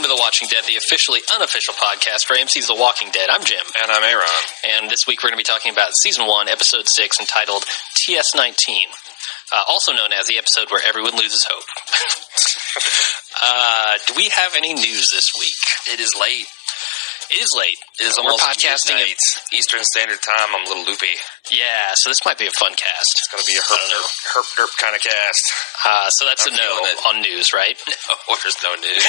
welcome to The Watching Dead, the officially unofficial podcast for AMC's The Walking Dead. I'm Jim. And I'm Aaron. And this week we're going to be talking about Season 1, Episode 6, entitled TS-19, also known as the episode where everyone loses hope. Do we have any news this week? It is late. It is late. It is almost podcasting at Eastern Standard Time. I'm a little loopy. Yeah, so this might be a fun cast. It's going to be a herp-derp kind of cast. So that's a no on news, right? No, there's no news.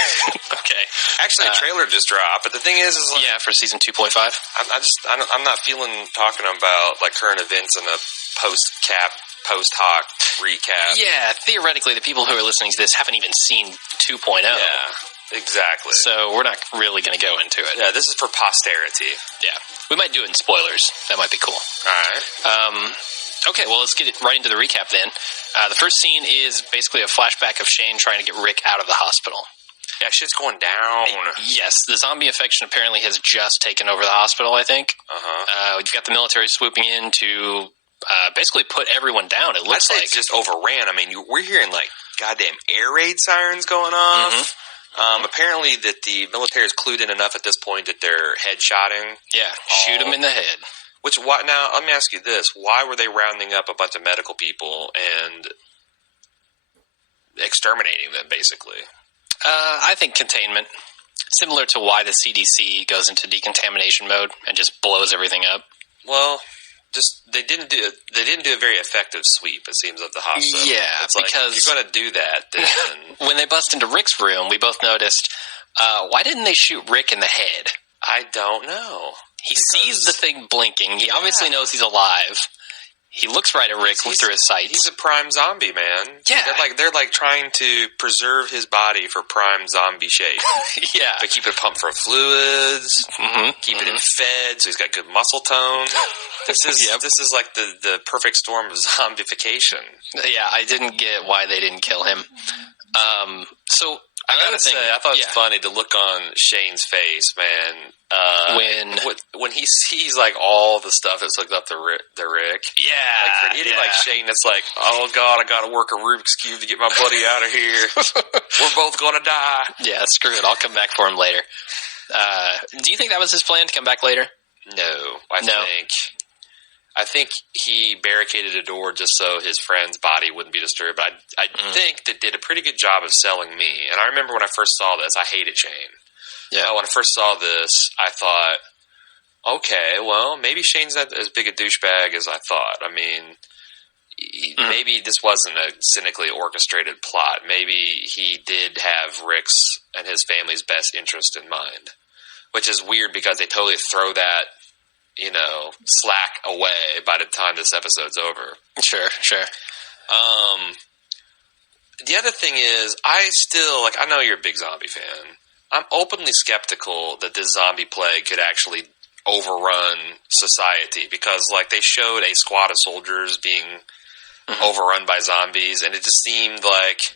Okay. Actually, a trailer just dropped, but the thing is like, yeah, for Season 2.5. I'm not feeling talking about like current events in a post-hoc recap. Yeah, theoretically, the people who are listening to this haven't even seen 2.0. Yeah. Exactly. So we're not really going to go into it. Yeah, this is for posterity. Yeah. We might do it in spoilers. That might be cool. All right. Okay, well, let's get right into the recap then. The first scene is basically a flashback of Shane trying to get Rick out of the hospital. Yeah, shit's going down. Yes, the zombie infection apparently has just taken over the hospital, I think. We've got the military swooping in to basically put everyone down, it looks like. It just overran. I mean, we're hearing, like, goddamn air raid sirens going off. Mm-hmm. Apparently that the military is clued in enough at this point that they're headshotting. Yeah, shoot them in the head. Now, let me ask you this. Why were they rounding up a bunch of medical people and exterminating them, basically? I think containment. Similar to why the CDC goes into decontamination mode and just blows everything up. Well, they didn't do a very effective sweep, it seems, of the hospital. Yeah, it's because like, if you're going to do that, then... when they bust into Rick's room, we both noticed, why didn't they shoot Rick in the head? I don't know. He sees the thing blinking. He obviously knows he's alive. He looks right at Rick through his sights. He's a prime zombie, man. Yeah. They're like trying to preserve his body for prime zombie shape. Yeah. But keep it pumped for fluids, keep it fed so he's got good muscle tone. This is like the perfect storm of zombification. Yeah, I didn't get why they didn't kill him. So I gotta say, I thought it was funny to look on Shane's face, man. When he sees like all the stuff that's hooked up to Rick. Yeah. Like for an idiot like Shane, it's like, oh god, I gotta work a Rubik's Cube to get my buddy out of here. We're both gonna die. Yeah, screw it. I'll come back for him later. Do you think that was his plan to come back later? No. I think he barricaded a door just so his friend's body wouldn't be disturbed. But I think that did a pretty good job of selling me. And I remember when I first saw this, I hated Shane. Yeah. When I first saw this, I thought, okay, well, maybe Shane's not as big a douchebag as I thought. I mean, maybe this wasn't a cynically orchestrated plot. Maybe he did have Rick's and his family's best interest in mind. Which is weird because they totally throw that, slack away by the time this episode's over. Sure. The other thing is, I know you're a big zombie fan. I'm openly skeptical that this zombie plague could actually overrun society because, like, they showed a squad of soldiers being overrun by zombies, and it just seemed like,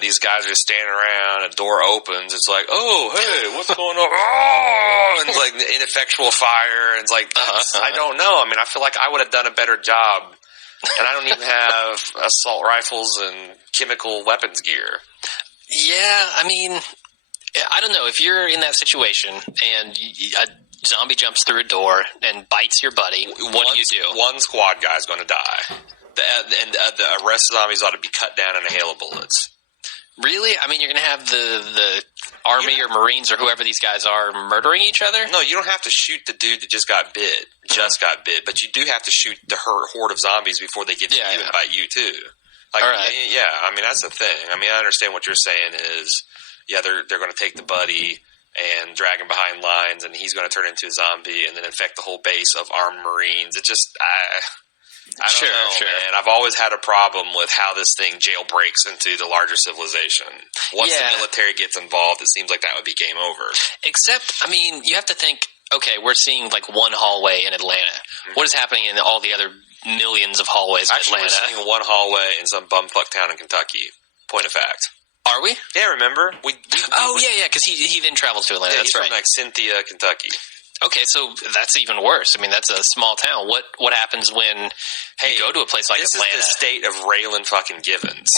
these guys are standing around, a door opens, it's like, oh, hey, what's going on? Oh! And it's like ineffectual fire, and it's like, I don't know. I mean, I feel like I would have done a better job, and I don't even have assault rifles and chemical weapons gear. Yeah, I mean, I don't know. If you're in that situation, and a zombie jumps through a door and bites your buddy, what do you do? One squad guy's going to die. The rest of the zombies ought to be cut down in a hail of bullets. Really? I mean, you're going to have the Army or Marines or whoever these guys are murdering each other? No, you don't have to shoot the dude that just got bit, but you do have to shoot the horde of zombies before they get to you and bite you, too. Like, all right. Yeah, I mean, that's the thing. I mean, I understand what you're saying is, they're going to take the buddy and drag him behind lines, and he's going to turn into a zombie and then infect the whole base of armed Marines. It just... I don't know, man. I've always had a problem with how this thing jailbreaks into the larger civilization. Once the military gets involved, it seems like that would be game over. Except, I mean, you have to think, okay, we're seeing like one hallway in Atlanta. What is happening in all the other millions of hallways in Atlanta? We're seeing one hallway in some bumfuck town in Kentucky. Point of fact. Are we? Yeah, remember? Yeah, because he then travels to Atlanta. Yeah, that's he's right. From like Cynthia, Kentucky. Okay, so that's even worse. I mean, that's a small town. What happens when you go to a place like Atlanta? This is the state of Raylan fucking Givens.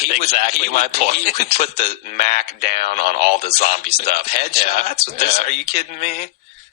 He exactly my point. He would put the Mac down on all the zombie stuff. Headshots with this? Are you kidding me?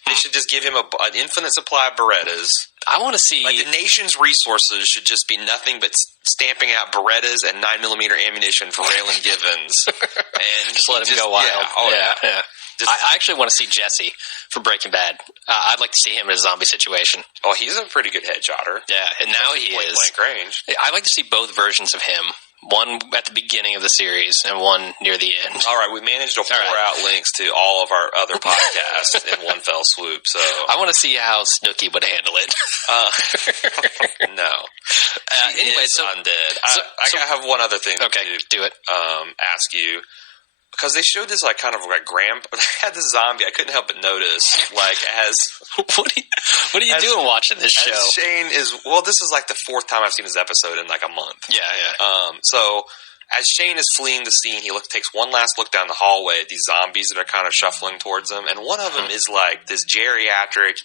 They should just give him an infinite supply of Berettas. I want to see... Like, the nation's resources should just be nothing but stamping out Berettas and 9mm ammunition for Raylan Givens. And just let him go wild. Yeah. I actually want to see Jesse from Breaking Bad. I'd like to see him in a zombie situation. Oh, he's a pretty good headshotter. Yeah, and now he is. Blank range. I'd like to see both versions of him. One at the beginning of the series and one near the end. All right, we managed to pour out links to all of our other podcasts in one fell swoop. So I want to see how Snooki would handle it. No. Anyway, so undead. I have one other thing. Okay, do it. Ask you. Because they showed this kind of grandpa. They had this zombie. I couldn't help but notice, as what are you doing watching this show? Shane is this is the fourth time I've seen this episode in a month. Yeah. So as Shane is fleeing the scene, he takes one last look down the hallway at these zombies that are kind of shuffling towards him, and one of them is this geriatric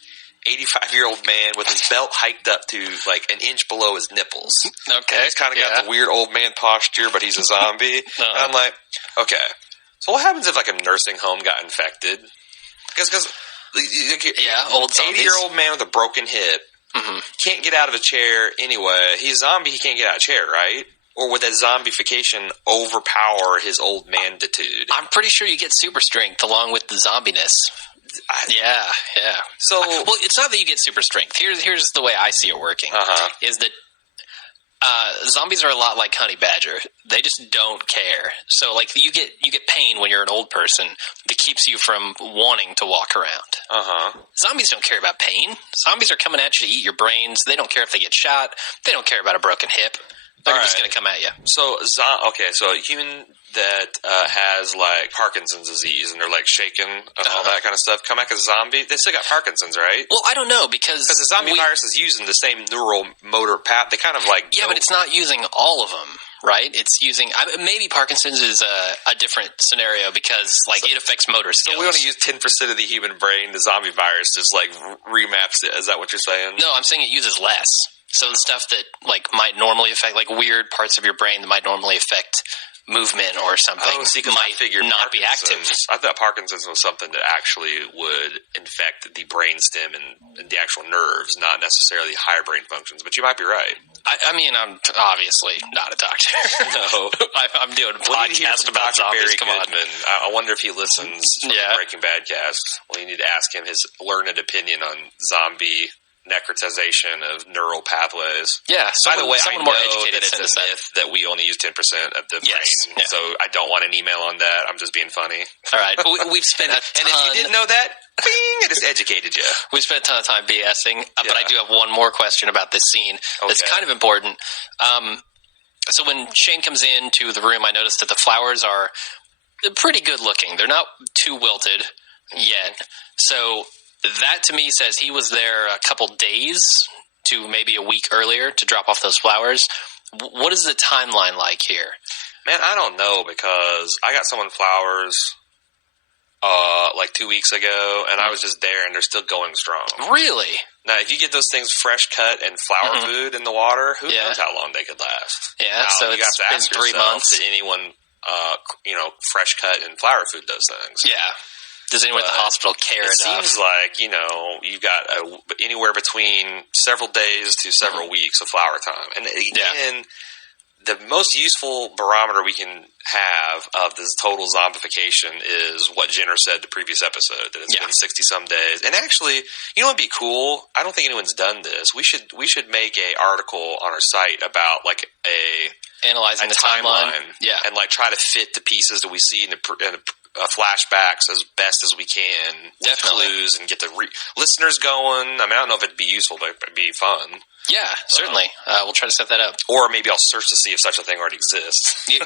85-year-old man with his belt hiked up to an inch below his nipples. Okay, and he's kind of got the weird old man posture, but he's a zombie. And I'm like, okay. So what happens if a nursing home got infected? Because old zombies. 80-year-old man with a broken hip can't get out of a chair anyway. He's a zombie. He can't get out of a chair, right? Or would that zombification overpower his old man-ditude? I'm pretty sure you get super strength along with the zombiness. Yeah. So, it's not that you get super strength. Here's the way I see it working. Is that zombies are a lot like honey badger. They just don't care. So, you get pain when you're an old person that keeps you from wanting to walk around. Zombies don't care about pain. Zombies are coming at you to eat your brains. They don't care if they get shot. They don't care about a broken hip. They're just going to come at you. So, so a human that has Parkinson's disease and they're shaking and all that kind of stuff come back as a zombie. They still got Parkinson's, right? Well, I don't know because the zombie virus is using the same neural motor path. They kind of but it's not using all of them, right? It's using maybe Parkinson's is a different scenario because it affects motor skills. So we only use 10% of the human brain. The zombie virus just remaps it. Is that what you're saying? No, I'm saying it uses less. So the stuff that might normally affect weird parts of your brain that might normally affect movement or something might not be active. I thought Parkinson's was something that actually would infect the brainstem and the actual nerves, not necessarily higher brain functions. But you might be right. I mean, I'm obviously not a doctor. No, I'm doing a podcast about zombies. Come on. I wonder if he listens to the Breaking Bad cast. Well, you need to ask him his learned opinion on zombie necrotization of neural pathways. Yeah. By the way, I know more educated that it's a myth that we only use 10% of the brain. Yeah. So I don't want an email on that. I'm just being funny. All right. But we've spent a ton. And if you didn't know that, bing, I just educated you. We've spent a ton of time BSing, but I do have one more question about this scene that's kind of important. So when Shane comes into the room, I noticed that the flowers are pretty good looking. They're not too wilted yet. So that to me says he was there a couple days to maybe a week earlier to drop off those flowers. What is the timeline like here? Man, I don't know because I got someone flowers 2 weeks ago, and I was just there, and they're still going strong. Really? Now, if you get those things fresh cut and flower food in the water, who knows how long they could last? Yeah, now, so you it's have to been ask 3 months. Did anyone, fresh cut and flower food those things? Yeah. Does anyone at the hospital care enough? It seems like, you've got anywhere between several days to several weeks of flower time. And again, the most useful barometer we can have of this total zombification is what Jenner said the previous episode, that it's been 60-some days. And actually, you know what would be cool? I don't think anyone's done this. We should make an article on our site about analyzing the timeline. Yeah. And try to fit the pieces that we see in the flashbacks as best as we can with clues and get the listeners going. I mean, I don't know if it'd be useful, but it'd be fun. Yeah, certainly. We'll try to set that up. Or maybe I'll search to see if such a thing already exists. Good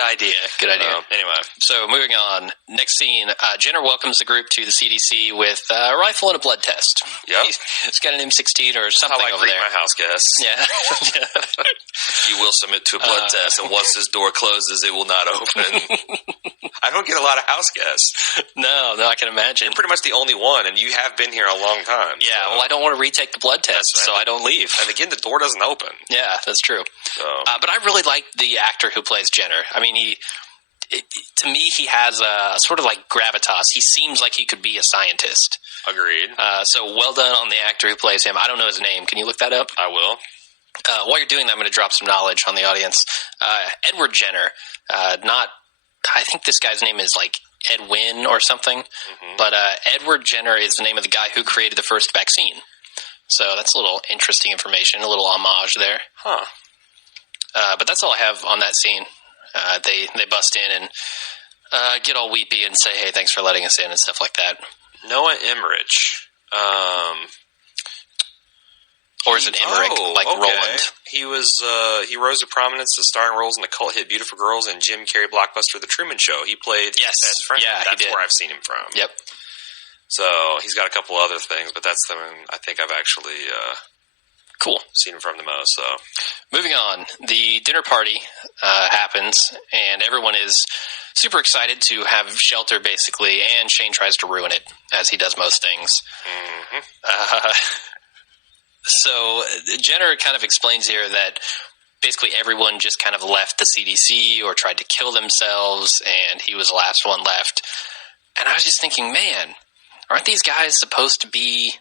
idea. Good idea. Anyway. So, moving on. Next scene. Jenner welcomes the group to the CDC with a rifle and a blood test. Yep. He's got an M16 or something over there. How I greet my house guests. Yeah. You will submit to a blood test, and once this door closes, it will not open. I don't get a lot of house guests. No, I can imagine. You're pretty much the only one, and you have been here a long time. Yeah, well, I don't want to retake the blood test, so I don't leave leave. And again, the door doesn't open. Yeah, that's true. So. But I really like the actor who plays Jenner. I mean, to me, he has a sort of like gravitas. He seems like he could be a scientist. Agreed. So well done on the actor who plays him. I don't know his name. Can you look that up? I will. While you're doing that, I'm going to drop some knowledge on the audience. Edward Jenner, I think this guy's name is like Edwin or something, but Edward Jenner is the name of the guy who created the first vaccine. So that's a little interesting information, a little homage there. Huh. But that's all I have on that scene. They bust in and get all weepy and say, hey, thanks for letting us in and stuff like that. Noah Emmerich. Or is it Emmerich, Roland? He rose to prominence as starring roles in the cult hit Beautiful Girls and Jim Carrey blockbuster The Truman Show. He played his best friend. Yeah, that's where I've seen him from. Yep. So he's got a couple other things, but that's the one I think I've actually seen him from the most. So moving on, the dinner party happens, and everyone is super excited to have shelter, basically, and Shane tries to ruin it, as he does most things. So Jenner kind of explains here that basically everyone just kind of left the CDC or tried to kill themselves, and he was the last one left. And I was just thinking, man, aren't these guys supposed to be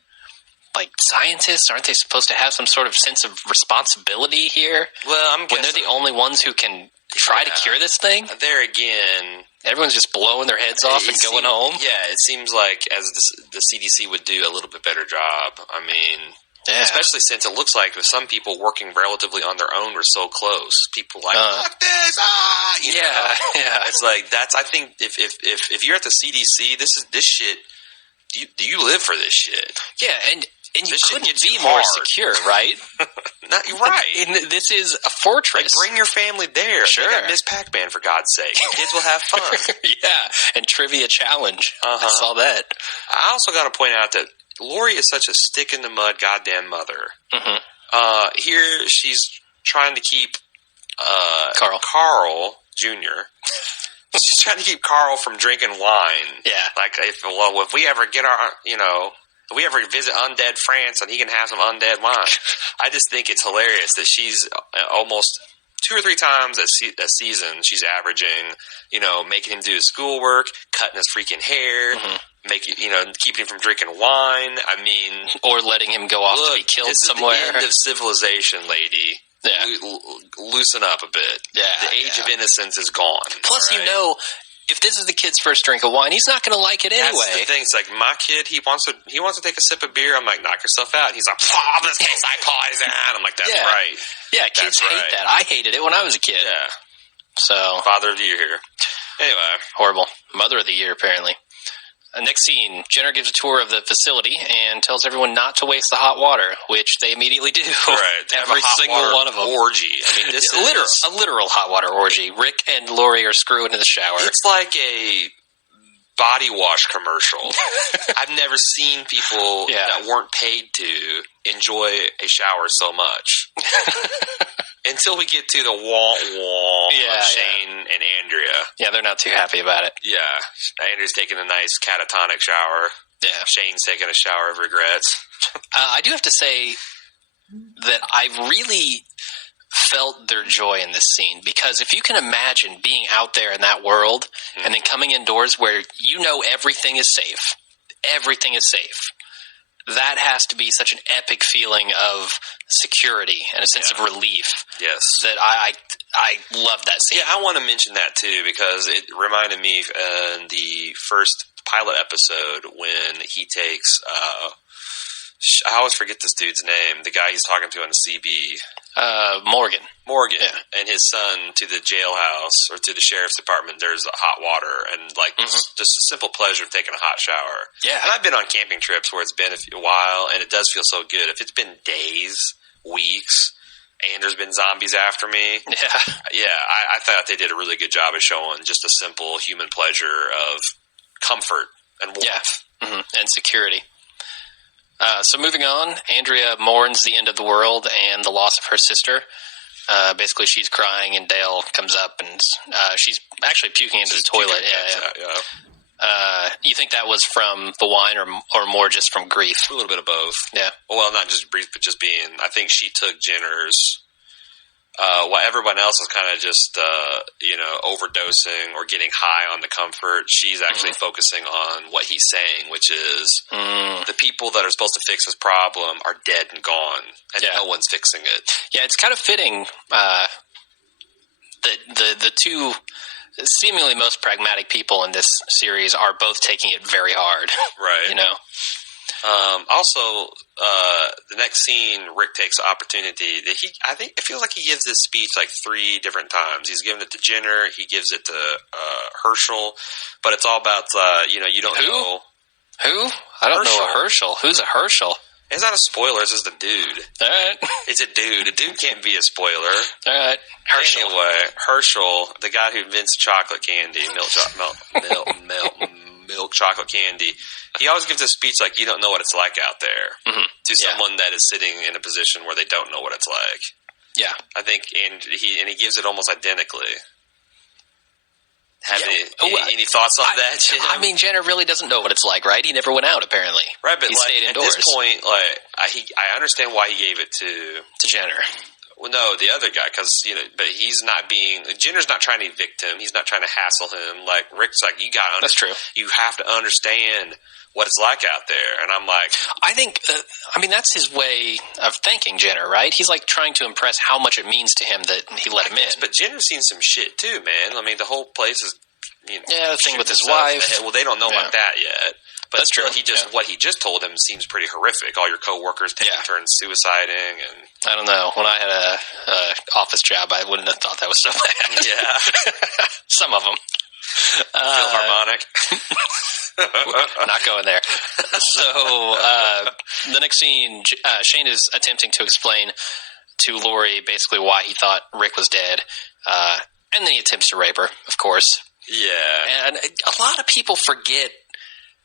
like scientists? Aren't they supposed to have some sort of sense of responsibility here? Well, when they're the only ones who can try to cure this thing? There again, everyone's just blowing their heads off and going home. Yeah, it seems like as the CDC would do a little bit better job. I mean... Yeah. Especially since it looks like with some people working relatively on their own were so close. People like, fuck this, you know? Yeah. It's like, I think if you're at the CDC, this shit, do you live for this shit? Yeah, and you couldn't be more secure, right? You're right. And this is a fortress. Like, bring your family there. Sure. They got Miss Pac-Man, for God's sake. The kids will have fun. Yeah, and trivia challenge. I saw that. I also got to point out that Lori is such a stick-in-the-mud goddamn mother. Here she's trying to keep Carl Jr. She's trying to keep Carl from drinking wine. Yeah. Like, if we ever get if we ever visit undead France and he can have some undead wine. I just think it's hilarious that she's almost 2 or 3 times a season she's averaging, making him do his schoolwork, cutting his freaking hair, keeping him from drinking wine. I mean, or letting him go off to be killed somewhere. This is the end of civilization, lady. Yeah. Loosen up a bit. Yeah. The age of innocence is gone. Plus, if this is the kid's first drink of wine, he's not going to like it anyway. That's the thing. It's like, my kid, he wants to take a sip of beer. I'm like, knock yourself out. He's like, this tastes like poison. I'm like, that's right. Yeah, kids hate that. I hated it when I was a kid. Yeah. So. Father of the year here. Anyway. Horrible. Mother of the year, apparently. Next scene, Jenner gives a tour of the facility and tells everyone not to waste the hot water, which they immediately do. Right. Every single one of them. Orgy. I mean, this is a literal hot water orgy. Rick and Lori are screwing in the shower. It's like a body wash commercial. I've never seen people that weren't paid to enjoy a shower so much. Until we get to the wall of Shane and Andrea. Yeah, they're not too happy about it. Yeah. Andrea's taking a nice catatonic shower. Yeah. Shane's taking a shower of regrets. I do have to say that I really felt their joy in this scene, because if you can imagine being out there in that world and then coming indoors where everything is safe. Everything is safe. That has to be such an epic feeling of security and a sense of relief. Yes. That I love that scene. Yeah, I want to mention that too, because it reminded me in the first pilot episode when he takes, I always forget this dude's name, the guy he's talking to on the CB. Morgan, and his son to the jailhouse or to the sheriff's department. There's hot water and just a simple pleasure of taking a hot shower. Yeah, and I've been on camping trips where it's been a while, and it does feel so good. If it's been days, weeks, and there's been zombies after me, I thought they did a really good job of showing just a simple human pleasure of comfort and warmth and security. So moving on, Andrea mourns the end of the world and the loss of her sister. Basically, she's crying, and Dale comes up, and she's actually puking into the toilet. You think that was from the wine or more just from grief? A little bit of both. Yeah. Well, not just grief, but just being, I think she took Jenner's, while everyone else is kind of just, overdosing or getting high on the comfort, she's actually focusing on what he's saying, which is the people that are supposed to fix this problem are dead and gone, and no one's fixing it. Yeah, it's kind of fitting that the two seemingly most pragmatic people in this series are both taking it very hard. Right. You know? Also, the next scene, Rick takes the opportunity that I think it feels like he gives this speech like 3 different times. He's given it to Jenner, he gives it to Herschel, but it's all about you don't know who. I don't know a Herschel. Who's a Herschel? It's not a spoiler. It's just a dude. All right. It's a dude. A dude can't be a spoiler. All right. Herschel. Anyway, Herschel, the guy who invents chocolate candy, milk chocolate candy. He always gives a speech like, you don't know what it's like out there, to someone that is sitting in a position where they don't know what it's like. Yeah. I think, and he gives it almost identically. Any thoughts on that, Jim? I mean, Jenner really doesn't know what it's like, right? He never went out, apparently. Right, but he stayed indoors. At this point, I understand why he gave it to Jenner. Well, no, the other guy, because but he's not Jenner's not trying to evict him. He's not trying to hassle him. Like Rick's like, you got. That's true. You have to understand what it's like out there, and I'm like, I think, that's his way of thanking Jenner, right? He's like trying to impress how much it means to him that he let him in. But Jenner's seen some shit too, man. I mean, the whole place is, the thing with his wife. Well, they don't know about that yet. But that's true. What he just told him seems pretty horrific. All your coworkers taking turns suiciding, and I don't know. When I had a office job, I wouldn't have thought that was so bad. Yeah, some of them. Philharmonic. Not going there. So the next scene, Shane is attempting to explain to Lori basically why he thought Rick was dead, and then he attempts to rape her, of course. Yeah, and a lot of people forget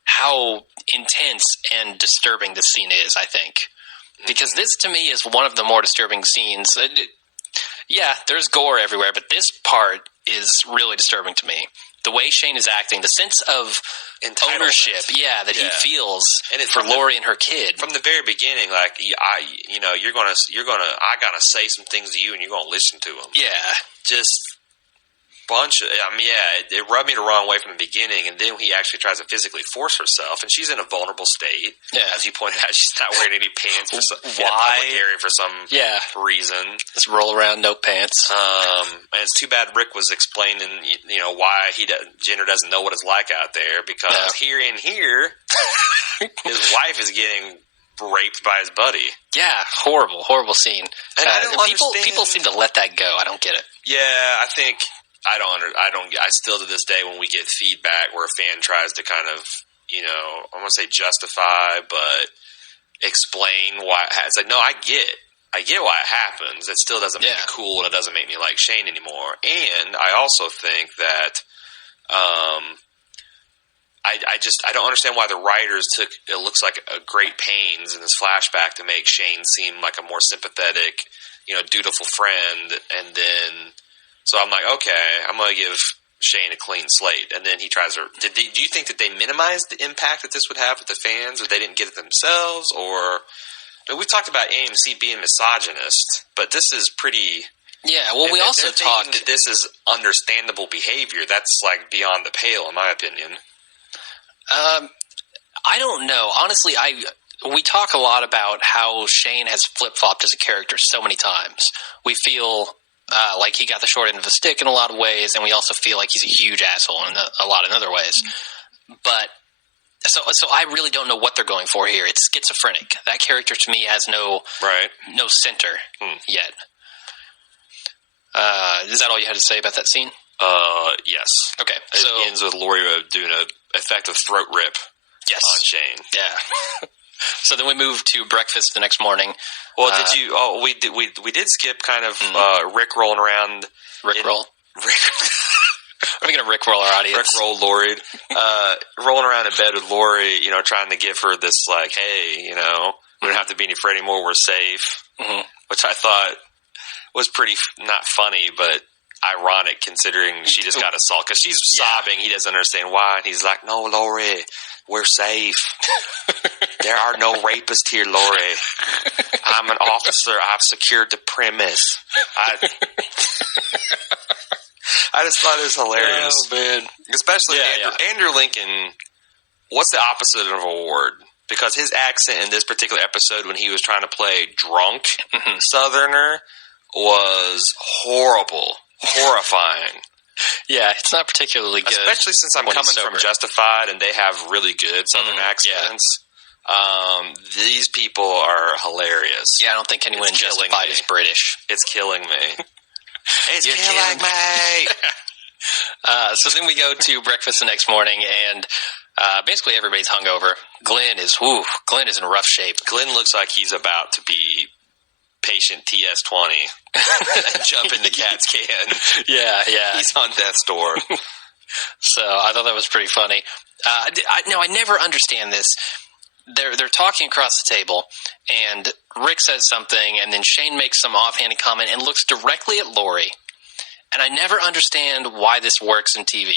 how intense and disturbing this scene is, I think. Because this, to me, is one of the more disturbing scenes. There's gore everywhere, but this part is really disturbing to me. The way Shane is acting, the sense of ownership, that he feels for Lori and her kid. From the very beginning, like, I gotta say some things to you, and you're gonna listen to them. Yeah. Just... it rubbed me the wrong way from the beginning, and then he actually tries to physically force herself, and she's in a vulnerable state. Yeah. As you pointed out, she's not wearing any pants in a public area for some reason. Just roll around, no pants. And it's too bad Rick was explaining, why Jenner doesn't know what it's like out there, because here, his wife is getting raped by his buddy. Yeah, horrible scene. And people seem to let that go. I don't get it. Yeah, I think... I still to this day when we get feedback where a fan tries to kind of, I want to say justify, but explain why it's like, no, I get why it happens. It still doesn't make me cool, and it doesn't make me like Shane anymore. And I also think that, I don't understand why the writers took, it looks like a great pains in this flashback to make Shane seem like a more sympathetic, dutiful friend, and then... So I'm like, okay, I'm going to give Shane a clean slate. And then he tries to... Do you think that they minimized the impact that this would have with the fans, or they didn't get it themselves? Or... we talked about AMC being misogynist, but this is pretty... Yeah, well, we also talked... that this is understandable behavior. That's, like, beyond the pale, in my opinion. I don't know. Honestly, we talk a lot about how Shane has flip-flopped as a character so many times. We feel... like he got the short end of the stick in a lot of ways, and we also feel like he's a huge asshole in a lot of other ways. But so I really don't know what they're going for here. It's schizophrenic. That character to me has no center yet. Is that all you had to say about that scene? Yes. Okay. It ends with Lori doing an effective throat rip. Yes. On Shane. Yeah. So then we moved to breakfast the next morning. Well, did you? Oh, we did skip kind of Rick rolling around. Rick. We're gonna Rick roll our audience. Rick roll Lori, rolling around in bed with Lori. Trying to give her this like, hey, we don't have to be any afraid anymore. We're safe. Mm-hmm. Which I thought was pretty not funny, but ironic considering she just got assaulted. Because she's sobbing. He doesn't understand why. And he's like, no, Lori, we're safe. There are no rapists here, Lori. I'm an officer. I've secured the premise. I just thought it was hilarious. Oh, man. Especially Andrew Lincoln. What's the opposite of a ward? Because his accent in this particular episode when he was trying to play drunk Southerner was horrible. Horrifying. Yeah, it's not particularly good. Especially since I'm coming from Justified and they have really good Southern accents. Yeah. These people are hilarious. Yeah, I don't think anyone in Justified is British. It's killing me. It's killing me. So then we go to breakfast the next morning, and basically everybody's hungover. Glenn is in rough shape. Glenn looks like he's about to be patient TS-20 and jump in the cat's can. Yeah. He's on death's door. So I thought that was pretty funny. I never understand this. They're talking across the table, and Rick says something, and then Shane makes some offhanded comment and looks directly at Lori. And I never understand why this works in TV.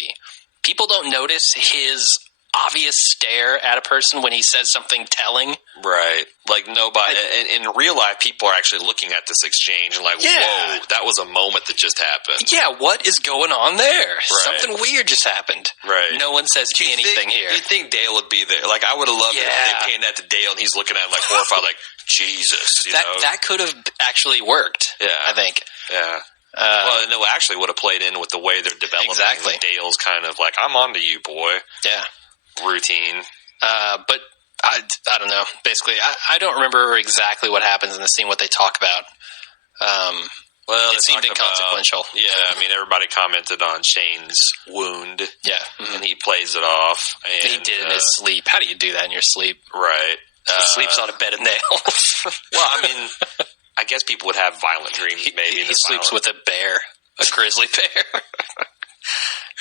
People don't notice his obvious stare at a person when he says something telling. Right. Like nobody. In real life, people are actually looking at this exchange and like, whoa, that was a moment that just happened. Yeah, what is going on there? Right. Something weird just happened. Right. No one says anything here. Do you think Dale would be there? Like, I would have loved it if they panned that to Dale and he's looking at him like horrified, like, Jesus. That could have actually worked. Yeah. I think. Yeah. Well, and it actually would have played in with the way they're developing. Exactly. Dale's kind of like, I'm on to you, boy. Yeah. Routine. But I don't know. Basically, I don't remember exactly what happens in the scene, what they talk about. Well, it seemed inconsequential. I mean, everybody commented on Shane's wound. Yeah. And he plays it off. And he did in his sleep. How do you do that in your sleep? Right. He sleeps on a bed of nails. Well, I mean, I guess people would have violent dreams, maybe. He sleeps with a bear, a grizzly bear.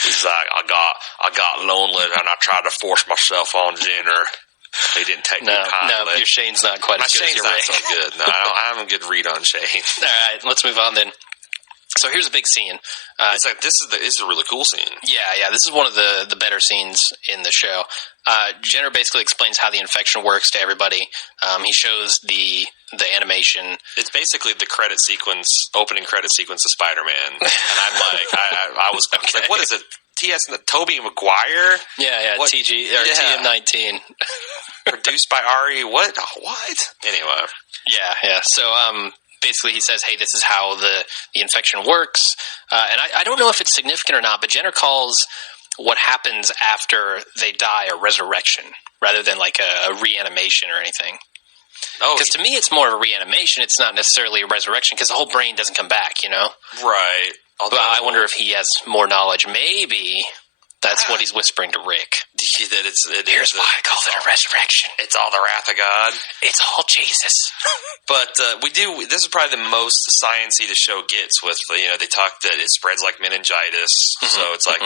He's like, I got lonely and I tried to force myself on dinner. They didn't take me kindly. No, your Shane's not quite as good as your Rick. Shane's not so good. No, I have a good read on Shane. All right, let's move on then. So here's a big scene. It's like this is a really cool scene. Yeah. This is one of the better scenes in the show. Jenner basically explains how the infection works to everybody. He shows the animation. It's basically the opening credit sequence of Spider-Man. And I'm like, I was like, what is it? Tobey Maguire? Yeah, what? TM-19. Produced by Ari. What? Anyway. Yeah. So, basically, he says, hey, this is how the infection works. And I don't know if it's significant or not, but Jenner calls what happens after they die a resurrection rather than like a reanimation or anything. Oh, because to me, it's more of a reanimation. It's not necessarily a resurrection because the whole brain doesn't come back, you know? Right. Although, but I wonder if he has more knowledge. Maybe that's what he's whispering to Rick. Here's why I call it a resurrection. It's all the wrath of God. It's all Jesus. But this is probably the most sciencey the show gets with, they talk that it spreads like meningitis. So it's like,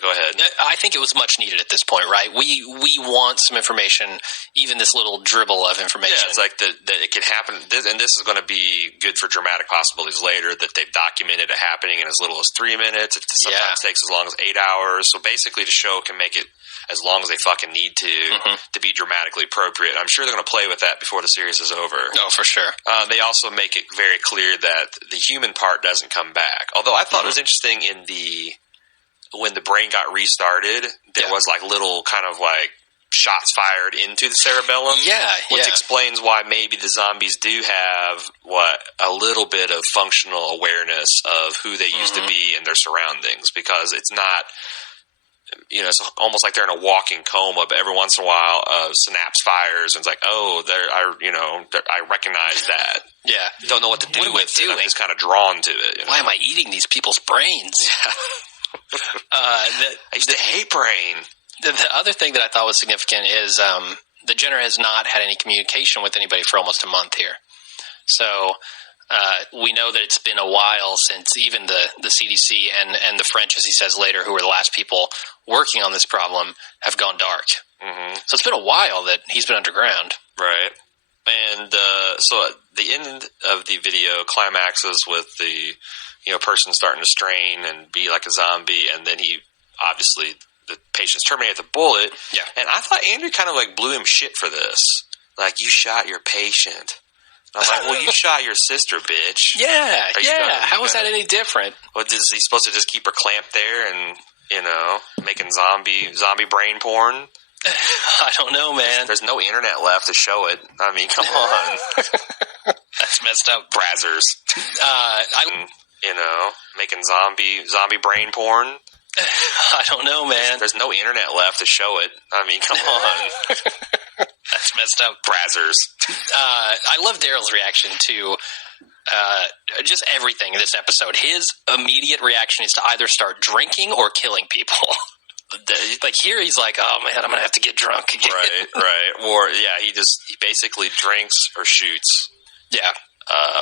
Go ahead. I think it was much needed at this point, right? We want some information, even this little dribble of information. Yeah, it's like that it can happen, and this is going to be good for dramatic possibilities later, that they've documented it happening in as little as 3 minutes. It sometimes takes as long as 8 hours. So basically the show can make it as long as they fucking need to be dramatically appropriate. I'm sure they're going to play with that before the series is over. Oh, for sure. They also make it very clear that the human part doesn't come back. Although I thought it was interesting when the brain got restarted, there was like little kind of like shots fired into the cerebellum. Yeah, which explains why maybe the zombies do have a little bit of functional awareness of who they used to be and their surroundings, because it's not, it's almost like they're in a walking coma, but every once in a while synapse fires and it's like, I recognize that. Yeah. Don't know what to do with it. I'm just kind of drawn to it. Why am I eating these people's brains? Yeah. I used to hate brain. The other thing that I thought was significant is that Jenner has not had any communication with anybody for almost a month here. So we know that it's been a while since even the CDC and the French, as he says later, who were the last people working on this problem, have gone dark. So it's been a while that he's been underground. Right. And so the end of the video climaxes with the person starting to strain and be like a zombie, and then he obviously the patient's terminated with a bullet. Yeah. And I thought Andrew kind of like blew him shit for this. Like, you shot your patient. And I'm like, well, you shot your sister, bitch. Yeah, How is that any different? Well, is he supposed to just keep her clamped there and, making zombie brain porn? I don't know, man. There's no internet left to show it. I mean, come on. That's messed up. Brazzers. Making zombie brain porn. I don't know, man. There's no internet left to show it. I mean, come on. That's messed up. Brazzers. I love Daryl's reaction to just everything in this episode. His immediate reaction is to either start drinking or killing people. Like, here he's like, oh man, I'm gonna have to get drunk again. Right. Or he basically drinks or shoots. Yeah.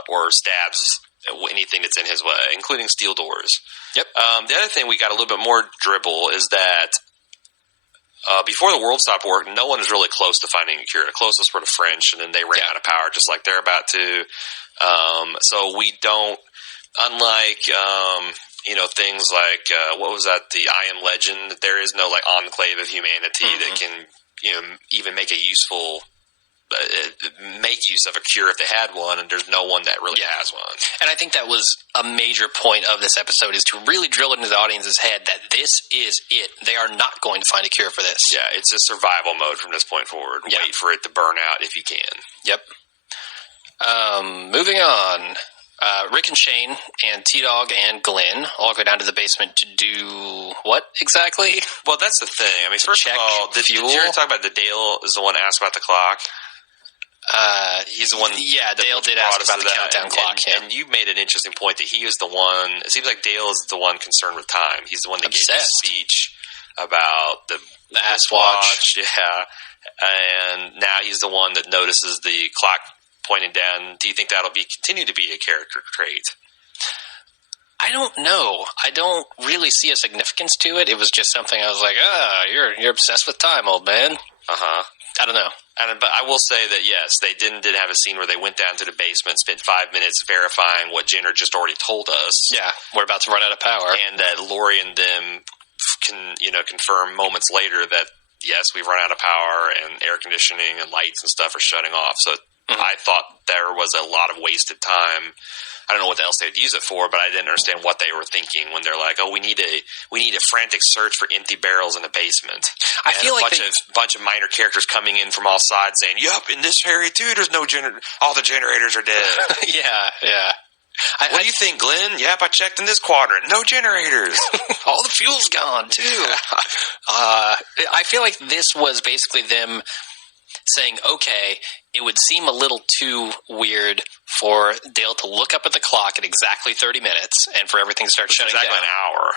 Or stabs anything that's in his way, including steel doors. Yep. The other thing we got a little bit more dribble is that before the world stopped working, no one was really close to finding a cure. The closest were the French, and then they ran out of power just like they're about to. So we don't, unlike things like what was that? The I Am Legend. There is no like enclave of humanity that can even make a useful. Make use of a cure if they had one, and there's no one that really has one. And I think that was a major point of this episode, is to really drill into the audience's head that this is it. They are not going to find a cure for this. Yeah, it's a survival mode from this point forward. Yeah. Wait for it to burn out if you can. Yep. Moving on. Rick and Shane and T-Dog and Glenn all go down to the basement to do what exactly? Well, that's the thing. I mean, first of all, did you talk about the Dale is the one that asked about the clock? He's the one. Yeah, Dale did ask about the countdown clock. And you made an interesting point that he is the one. It seems like Dale is the one concerned with time. He's the one that gave the speech about the ass watch. Yeah, and now he's the one that notices the clock pointing down. Do you think that'll continue to be a character trait? I don't know. I don't really see a significance to it. It was just something I was like, you're obsessed with time, old man. I don't know. But I will say that, yes, they did have a scene where they went down to the basement, spent 5 minutes verifying what Jenner just already told us. Yeah, we're about to run out of power. And that Lori and them can, confirm moments later that, yes, we've run out of power and air conditioning and lights and stuff are shutting off. So I thought there was a lot of wasted time. I don't know what else they'd use it for, but I didn't understand what they were thinking when they're like, "Oh, we need a frantic search for empty barrels in the basement." I feel like a bunch of minor characters coming in from all sides saying, "Yup, in this area too, there's no all the generators are dead." yeah. What do you think, Glenn? Yep, I checked in this quadrant. No generators. All the fuel's gone too. I feel like this was basically them saying, okay, it would seem a little too weird for Dale to look up at the clock at exactly 30 minutes and for everything to start shutting down. Exactly an hour.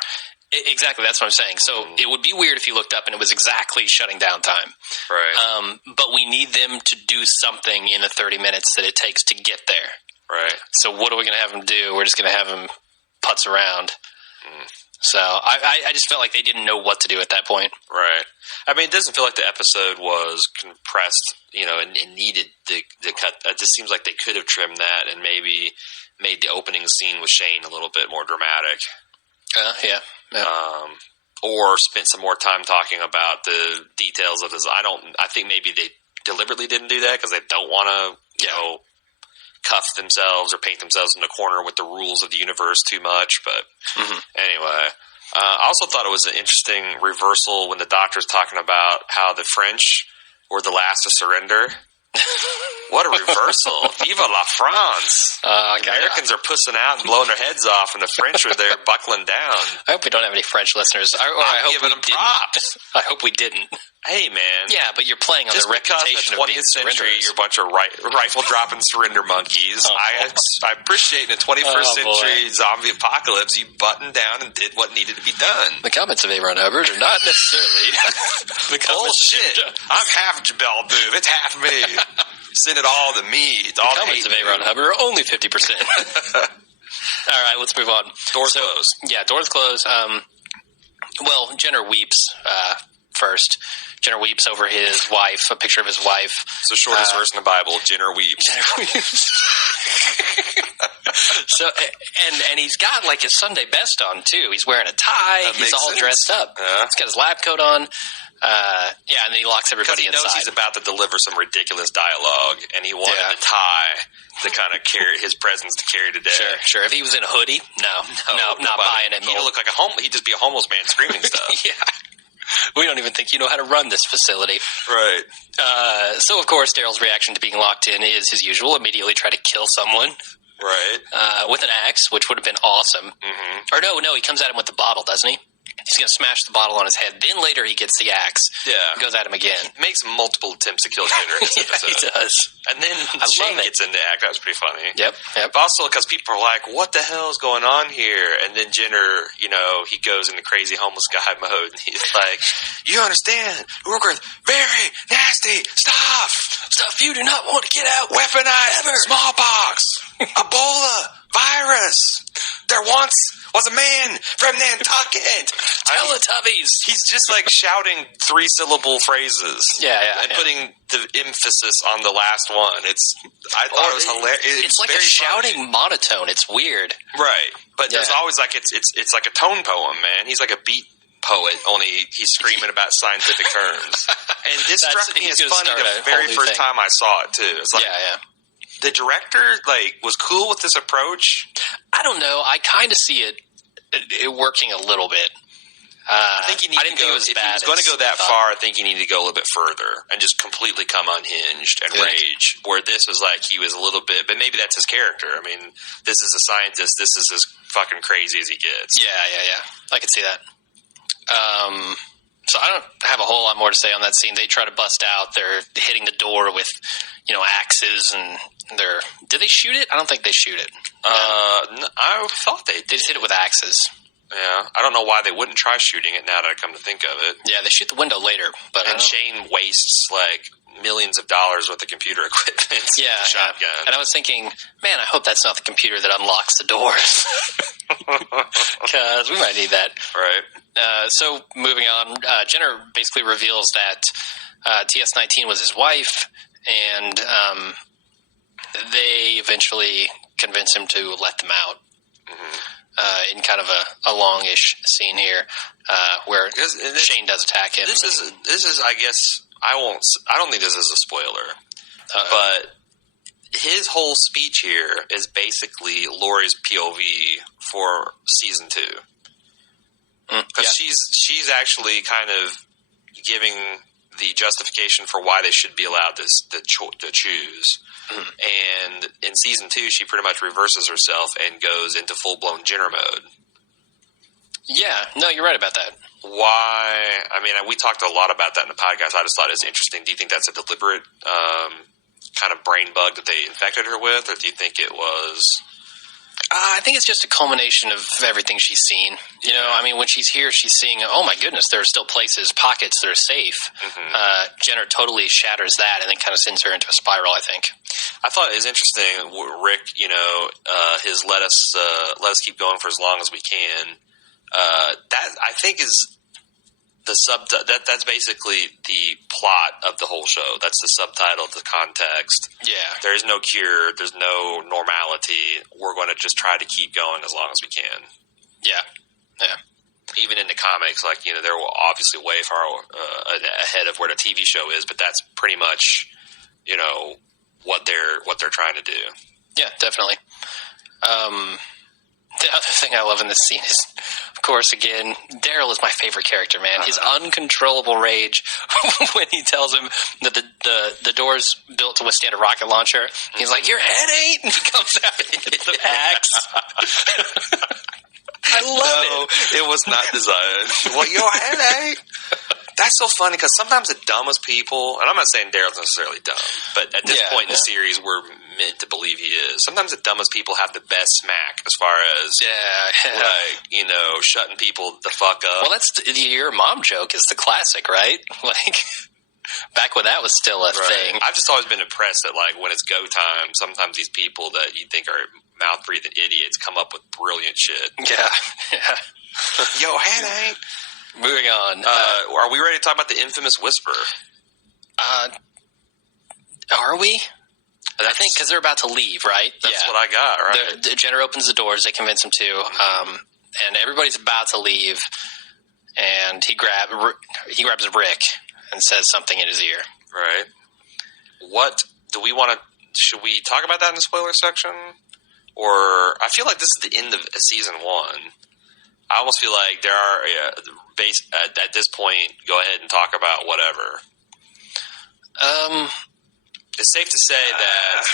Exactly, that's what I'm saying. So it would be weird if you looked up and it was exactly shutting down time. Right. But we need them to do something in the 30 minutes that it takes to get there. Right. So what are we going to have them do? We're just going to have them putz around. So I just felt like they didn't know what to do at that point. Right. I mean, it doesn't feel like the episode was compressed, and needed the cut. It just seems like they could have trimmed that and maybe made the opening scene with Shane a little bit more dramatic. Yeah. Or spent some more time talking about the details of this. I think maybe they deliberately didn't do that because they don't want to, cuff themselves or paint themselves in a corner with the rules of the universe too much. But anyway, I also thought it was an interesting reversal when the doctor's talking about how the French were the last to surrender. What a reversal. Viva la France. The Americans are pussing out and blowing their heads off, and the French are there buckling down. I hope we don't have any French listeners. I hope giving them props. I hope we didn't. Hey, man. Yeah, but you're playing on just the reputation of being century, you're a bunch of rifle-dropping surrender monkeys. I appreciate in the 21st century zombie apocalypse, you buttoned down and did what needed to be done. The comments of A. Ron Hubbard are not necessarily the bullshit. I'm half Jabal Boob. It's half me. Send it all to me. It's all the comments of A. Ron Hubbard are only 50%. All right, let's move on. Doors closed. Yeah, doors closed. Well, Jenner weeps first. Jenner weeps over his wife, a picture of his wife. So shortest verse in the Bible, Jenner weeps. Jenner weeps. So, and he's got like his Sunday best on too. He's wearing a tie. He's all dressed up. He's got his lab coat on. And then he locks everybody inside. He knows he's about to deliver some ridiculous dialogue, and he wanted the tie to kind of carry his presence to carry today. Sure. If he was in a hoodie, no, not buying it. He'd look like he'd just be a homeless man screaming stuff. Yeah. We don't even think you know how to run this facility. Right. So, of course, Daryl's reaction to being locked in is his usual, immediately try to kill someone. Right. With an axe, which would have been awesome. Mm-hmm. Or no, he comes at him with the bottle, doesn't he? He's going to smash the bottle on his head. Then later he gets the axe. Yeah. Goes at him again. Makes multiple attempts to kill Jenner in this episode. He does. And then Shane gets into act. That was pretty funny. Yep. But also because people are like, what the hell is going on here? And then Jenner, he goes into crazy homeless guy mode. And he's like, you understand, we work with very nasty stuff. Stuff you do not want to get out. Weaponized smallpox, Ebola, virus. There once was a man from Nantucket. Teletubbies. He's just like shouting 3-syllable phrases. And putting the emphasis on the last one. I thought it was hilarious. It's like a shouting monotone. It's weird. Right. But there's always like, it's like a tone poem, man. He's like a beat poet, only he's screaming about scientific terms. And this struck me as funny the very first time I saw it, too. It's like, the director, was cool with this approach. I don't know. I kind of see it working a little bit. I think I didn't think it was if bad. If he was going to go that far, I think he needed to go a little bit further and just completely come unhinged and rage. Where this was like he was a little bit, but maybe that's his character. I mean, this is a scientist. This is as fucking crazy as he gets. Yeah. I can see that. So I don't have a whole lot more to say on that scene. They try to bust out. They're hitting the door with, axes, and did they shoot it? I don't think they shoot it. I thought they did. They just hit it with axes. Yeah, I don't know why they wouldn't try shooting it now that I come to think of it. Yeah, they shoot the window later, but Shane wastes millions of dollars worth of computer equipment. Yeah, with the shotgun. And I was thinking, man, I hope that's not the computer that unlocks the doors, because we might need that. Right. So moving on, Jenner basically reveals that TS-19 was his wife, and they eventually convince him to let them out. In kind of a longish scene here, where Shane does attack him. This is, I guess, I don't think this is a spoiler, but his whole speech here is basically Laurie's POV for season 2, because she's actually kind of giving the justification for why they should be allowed to choose. And in season 2, she pretty much reverses herself and goes into full-blown Jenner mode. Yeah, no, you're right about that. Why? I mean, we talked a lot about that in the podcast. I just thought it was interesting. Do you think that's a deliberate kind of brain bug that they infected her with, or do you think it was... I think it's just a culmination of everything she's seen. I mean, when she's here, she's seeing, oh my goodness, there are still pockets that are safe. Jenner totally shatters that and then kind of sends her into a spiral, I think. I thought it was interesting, Rick, his let us keep going for as long as we can. That, I think, is the that's basically the plot of the whole show. That's the subtitle, the context. Yeah. There is no cure. There's no normality. We're going to just try to keep going as long as we can. Yeah. Even in the comics, they're obviously way far ahead of where the TV show is, but that's pretty much, what they're trying to do. Yeah, definitely. The other thing I love in this scene is, of course, again, Daryl is my favorite character, man. His uncontrollable rage when he tells him that the door's built to withstand a rocket launcher. He's like, your head ain't! And he comes out with the axe. I love it. It was not designed. Well, your head ain't. That's so funny because sometimes the dumbest people, and I'm not saying Daryl's necessarily dumb, but at this point in the series, we're meant to believe he is. Sometimes the dumbest people have the best smack as far as, shutting people the fuck up. Well, that's your mom joke is the classic, right? Back when that was still a thing. I've just always been impressed that, when it's go time, sometimes these people that you think are mouth-breathing idiots come up with brilliant shit. Yeah. Yo, head ain't. Moving on. Are we ready to talk about the infamous whisper? Are we? I think because they're about to leave, right? That's what I got, right? Jenner opens the doors. They convince him to. And everybody's about to leave. And he grabs Rick and says something in his ear. Right. What do we want to... Should we talk about that in the spoiler section? Or... I feel like this is the end of season 1. I almost feel like there are... at this point, go ahead and talk about whatever. It's safe to say that...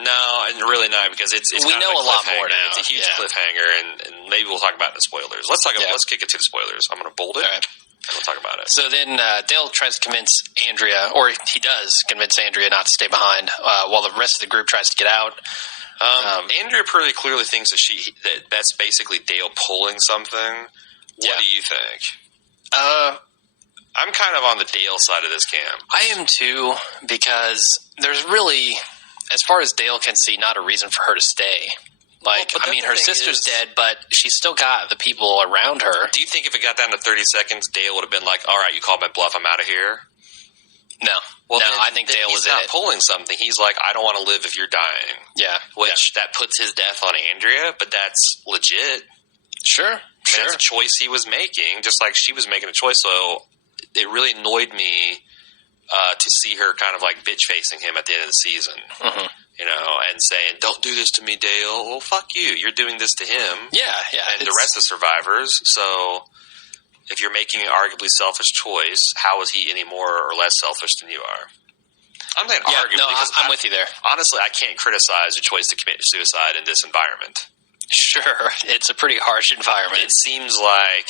No, and really not, because it's we know a lot more now. It's a huge cliffhanger, and maybe we'll talk about it in the spoilers. Let's kick it to the spoilers. I'm going to bold it, and we'll talk about it. So then Dale tries to convince Andrea, or he does convince Andrea not to stay behind, while the rest of the group tries to get out. Andrea pretty clearly thinks that that's basically Dale pulling something. What do you think? I'm kind of on the Dale side of this camp. I am too, because there's really... As far as Dale can see, not a reason for her to stay. Her sister's dead, but she's still got the people around her. Do you think if it got down to 30 seconds, Dale would have been like, all right, you called my bluff, I'm out of here? No. Well, I think Dale was in it. He's not pulling something. He's like, I don't want to live if you're dying. Yeah. That puts his death on Andrea, but that's legit. Sure. That's a choice he was making, just like she was making a choice. So it really annoyed me to see her kind of like bitch-facing him at the end of the season, and saying, don't do this to me, Dale. Well, fuck you. You're doing this to him. Yeah. And the rest of the survivors. So if you're making an arguably selfish choice, how is he any more or less selfish than you are? I'm saying arguably. No, I'm with you there. Honestly, I can't criticize your choice to commit suicide in this environment. Sure, it's a pretty harsh environment. It seems like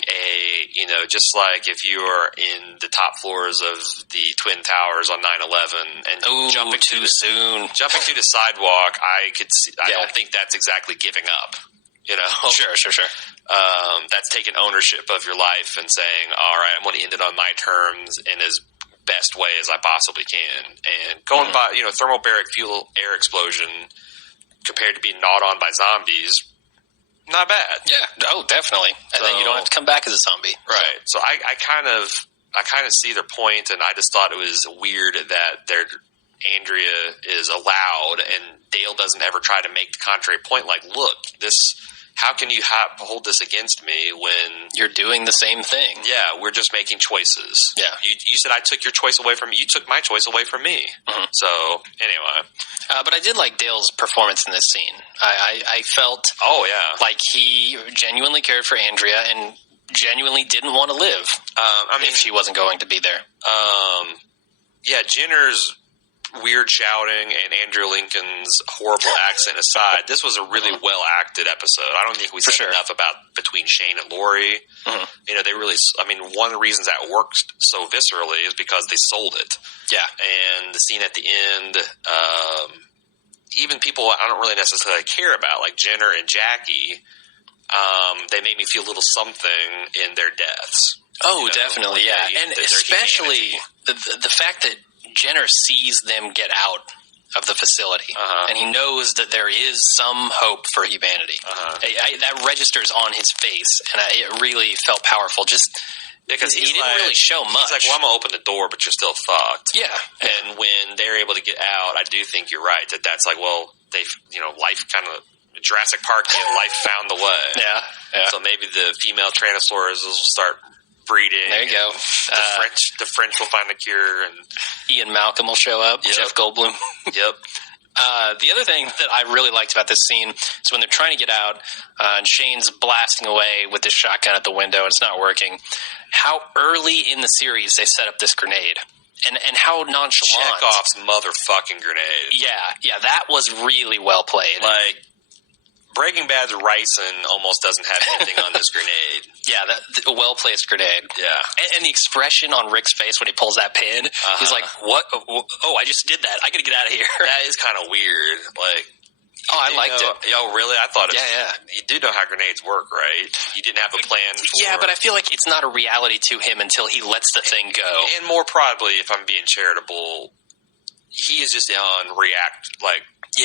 just like if you're in the top floors of the Twin Towers on 9/11 and jumping too soon, jumping through the sidewalk, I don't think that's exactly giving up. Sure. That's taking ownership of your life and saying, all right, I'm going to end it on my terms in as best way as I possibly can. And going by, thermobaric fuel air explosion compared to being gnawed on by zombies. Not bad. Yeah. Oh, definitely. And then you don't have to come back as a zombie. Right. So I kind of see their point, and I just thought it was weird that Andrea is allowed, and Dale doesn't ever try to make the contrary point. Like, look, how can you hold this against me when you're doing the same thing? Yeah, we're just making choices. Yeah. You said I took your choice away from me. You took my choice away from me. Mm-hmm. So anyway. But I did like Dale's performance in this scene. I felt like he genuinely cared for Andrea and genuinely didn't want to live if she wasn't going to be there. Jenner's weird shouting and Andrew Lincoln's horrible accent aside, this was a really well acted episode. I don't think we said enough about between Shane and Lori. Mm-hmm. They really, one of the reasons that worked so viscerally is because they sold it. Yeah. And the scene at the end, even people I don't really necessarily care about, like Jenner and Jackie, they made me feel a little something in their deaths. Oh, definitely, yeah. And especially the fact that Jenner sees them get out of the facility, and he knows that there is some hope for humanity. That registers on his face, and it really felt powerful. Because he didn't really show much. He's like, well, I'm going to open the door, but you're still fucked. Yeah. And when they're able to get out, I do think you're right. That's like, well, life kind of, Jurassic Park, life found the way. Yeah. So maybe the female Tyrannosaurus will start breeding. There you go. The French will find the cure. And Ian Malcolm will show up. Yep. Jeff Goldblum. Yep. The other thing that I really liked about this scene is when they're trying to get out and Shane's blasting away with his shotgun at the window and it's not working, how early in the series they set up this grenade and how nonchalant. Chekhov's motherfucking grenade. Yeah, that was really well played. Like, Breaking Bad's Ricin almost doesn't have anything on this grenade. Yeah, a well-placed grenade. Yeah. And the expression on Rick's face when he pulls that pin, he's like, what? Oh, I just did that. I gotta get out of here. That is kind of weird. Like, I liked it. Oh, really? I thought it. Yeah. You do know how grenades work, right? You didn't have a plan for. Yeah, but I feel like it's not a reality to him until he lets the thing go. And more probably, if I'm being charitable, he is just on react, like,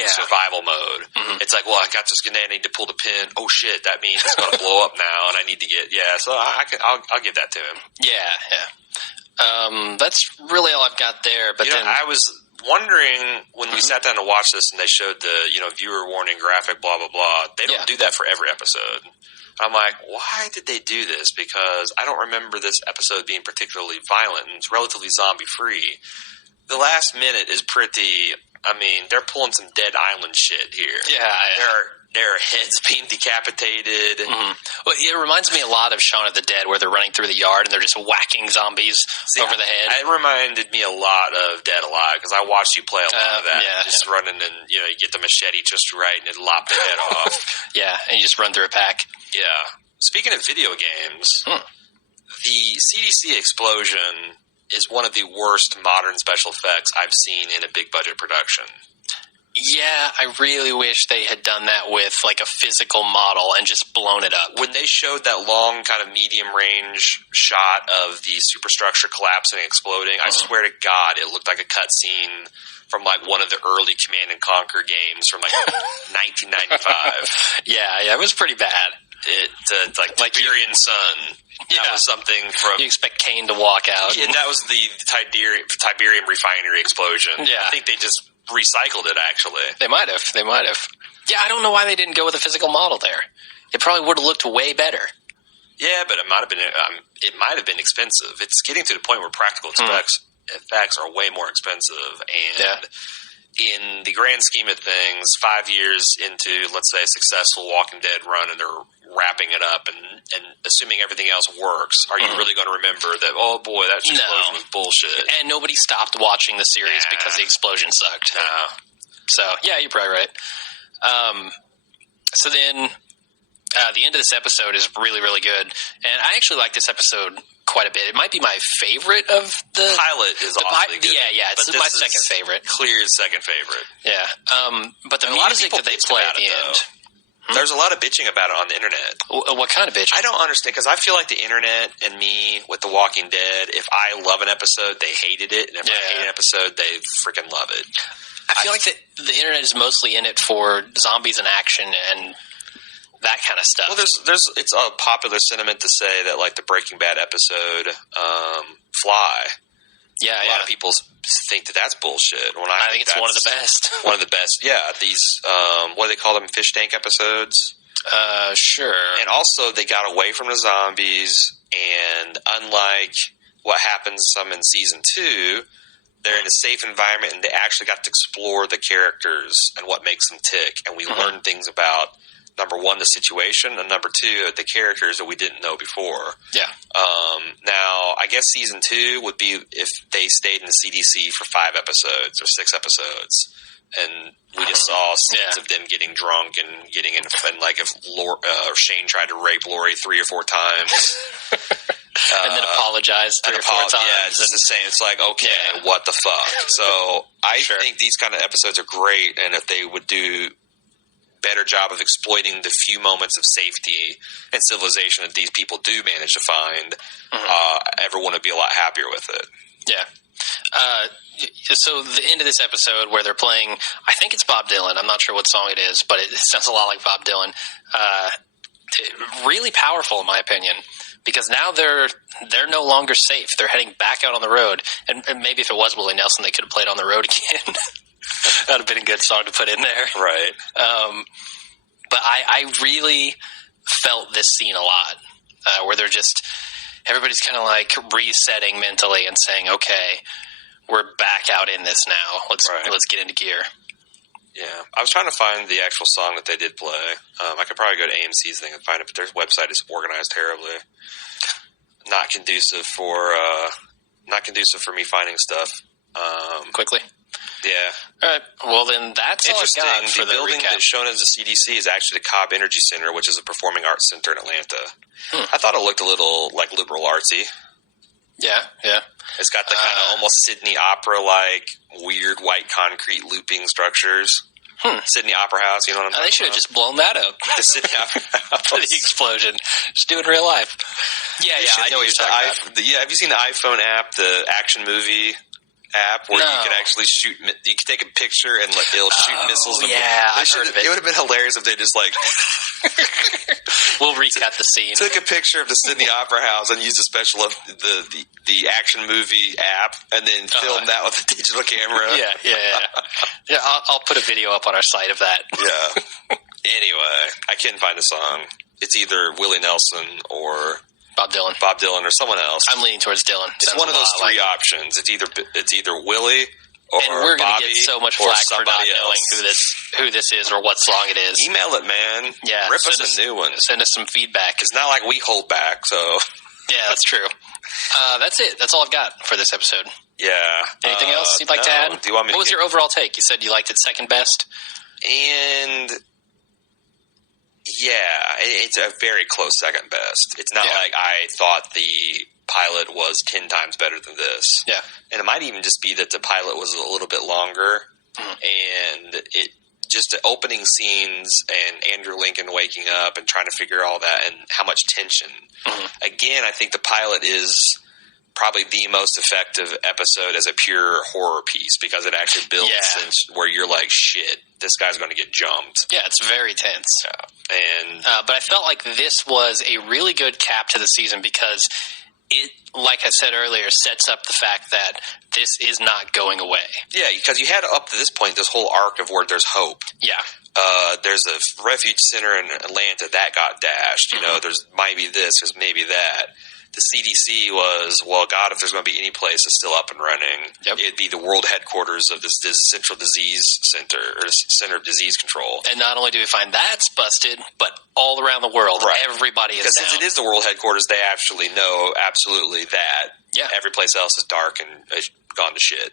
survival mode. Mm-hmm. It's like, well, I got this grenade, I need to pull the pin. Oh shit, that means it's going to blow up now, and I need to get So I'll give that to him. Yeah. That's really all I've got there. But then I was wondering when we sat down to watch this, and they showed the viewer warning graphic, blah blah blah. They don't do that for every episode. I'm like, why did they do this? Because I don't remember this episode being particularly violent, and it's relatively zombie-free. The last minute is pretty... I mean, they're pulling some Dead Island shit here. Yeah. There are heads being decapitated. Mm-hmm. Well, it reminds me a lot of Shaun of the Dead, where they're running through the yard and they're just whacking zombies over the head. It reminded me a lot of Dead Alive, because I watched you play a lot of that. Just running and, you get the machete just right and it lop the head off. Yeah, and you just run through a pack. Yeah. Speaking of video games, the CDC explosion is one of the worst modern special effects I've seen in a big budget production. Yeah, I really wish they had done that with like a physical model and just blown it up. When they showed that long kind of medium range shot of the superstructure collapsing and exploding, I swear to God, it looked like a cutscene from like one of the early Command and Conquer games from like 1995. Yeah, it was pretty bad. It's like Tiberian Sun. That was something from... You expect Kane to walk out. Yeah, that was the Tiberium refinery explosion. Yeah. I think they just recycled it, actually. They might have. Yeah, I don't know why they didn't go with a physical model there. It probably would have looked way better. Yeah, but it might have been expensive. It's getting to the point where practical effects are way more expensive, and in the grand scheme of things, 5 years into, let's say, a successful Walking Dead run, and they're wrapping it up and assuming everything else works, are you really going to remember that, oh boy, that explosion was bullshit? And nobody stopped watching the series because the explosion sucked. No. So, yeah, you're probably right. So then, the end of this episode is really, really good. And I actually like this episode quite a bit. It might be my favorite of the... pilot is awfully good. Yeah, it's my second favorite. Clear second favorite. Yeah. But the music that they play at the end... There's a lot of bitching about it on the internet. What kind of bitching? I don't understand, because I feel like the internet and me with The Walking Dead, if I love an episode, they hated it, and if I hate an episode, they freaking love it. I feel like the internet is mostly in it for zombies and action and that kind of stuff. Well, it's a popular sentiment to say that, like, the Breaking Bad episode, Fly. Yeah, a lot of people think that that's bullshit. When I think it's one of the best. One of the best. Yeah, these what do they call them? Fish tank episodes. Sure. And also, they got away from the zombies, and unlike what happens some in season 2, they're in a safe environment, and they actually got to explore the characters and what makes them tick. And we learned things about, number one, the situation, and number two, the characters that we didn't know before. Yeah. Now, I guess season 2 would be if they stayed in the CDC for 5 episodes or 6 episodes. And we just saw scenes of them getting drunk and getting in, and like if Shane tried to rape Lori 3 or 4 times. And then apologized 3 or 4 times. Yeah, it's just the same. It's like, okay, what the fuck? So I think these kind of episodes are great, and if they would do better job of exploiting the few moments of safety and civilization that these people do manage to find, everyone would be a lot happier with it. Yeah. So the end of this episode where they're playing, I think it's Bob Dylan. I'm not sure what song it is, but it sounds a lot like Bob Dylan. Really powerful, in my opinion, because now they're no longer safe. They're heading back out on the road, and maybe if it was Willie Nelson, they could have played On the Road Again. That would have been a good song to put in there. Right. But I really felt this scene a lot, where they're just, everybody's kind of like resetting mentally and saying, okay, we're back out in this now. Let's get into gear. Yeah. I was trying to find the actual song that they did play. I could probably go to AMC's thing and find it, but their website is organized terribly. Not conducive for me finding stuff. Quickly. Yeah. All right. Well, then that's all I got for the building recap. that's shown as the CDC is actually the Cobb Energy Center, which is a performing arts center in Atlanta. I thought it looked a little like liberal artsy. Yeah, yeah. It's got the kind of almost Sydney Opera-like weird white concrete looping structures. Sydney Opera House, you know what I'm talking about? They should have just blown that up. The Sydney Opera House. For the explosion. Just do it in real life. Yeah, I know what you're talking about. Have you seen the iPhone app, the action movie? app where you could actually shoot. You could take a picture and it'll shoot missiles. I've heard of it. It would have been hilarious if they just like. We'll recap the scene. Took a picture of the Sydney Opera House and used a special of the action movie app, and then filmed that with a digital camera. Yeah. I'll put a video up on our site of that. Yeah. Anyway, I couldn't find a song. It's either Willie Nelson or Bob Dylan or someone else. I'm leaning towards Dylan. It's one of those three options. It's either Willie or and we're going to Bobby get so much flack for not knowing else. who this is or what song it is. Email it, man. Yeah, rip us a new one. Send us some feedback. It's not like we hold back, so yeah, that's true. That's it. That's all I've got for this episode. Yeah. Anything else you'd like to add? Do you want me? What was your overall take? You said you liked it second best, and yeah, it's a very close second best. It's not like I thought the pilot was 10 times better than this. Yeah. And it might even just be that the pilot was a little bit longer, and it just the opening scenes and Andrew Lincoln waking up and trying to figure all that and how much tension. Again, I think the pilot is probably the most effective episode as a pure horror piece because it actually builds where you're like, shit, this guy's going to get jumped. Yeah, it's very tense. Yeah. And but I felt like this was a really good cap to the season because it, like I said earlier, sets up the fact that this is not going away. Yeah, because you had up to this point this whole arc of where there's hope. Yeah. There's a refuge center in Atlanta that got dashed. You know, there's maybe this, there's maybe that. The CDC was, well, God, if there's going to be any place that's still up and running, it'd be the world headquarters of this Central Disease Center, or Center of Disease Control. And not only do we find that's busted, but all around the world, everybody is down. Since it is the world headquarters, they actually know absolutely that every place else is dark and gone to shit.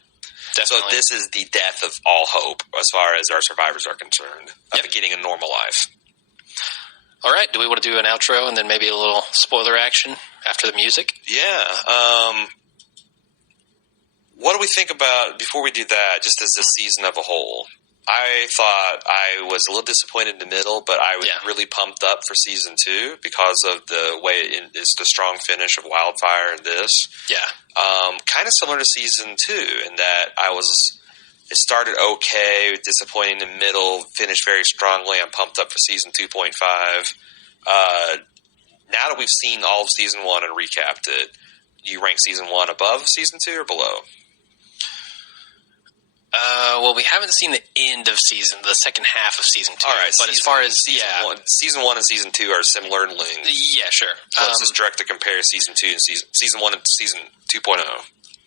Definitely. So this is the death of all hope as far as our survivors are concerned of getting a normal life. All right. Do we want to do an outro and then maybe a little spoiler action after the music? Yeah. What do we think about, before we do that, just as this season of a whole? I thought I was a little disappointed in the middle, but I was really pumped up for season 2 because of the way it is the strong finish of Wildfire and this. Yeah. Kind of similar to season 2 in that it started okay, disappointing in the middle, finished very strongly. I'm pumped up for season 2.5. Now that we've seen all of season 1 and recapped it, do you rank season 1 above season 2 or below? Well, we haven't seen the end of the second half of season 2. All right, but as far as season 1 and season 2 are similar in length. Yeah, sure. Let's just direct to compare season 2 and season 1 and season 2.0.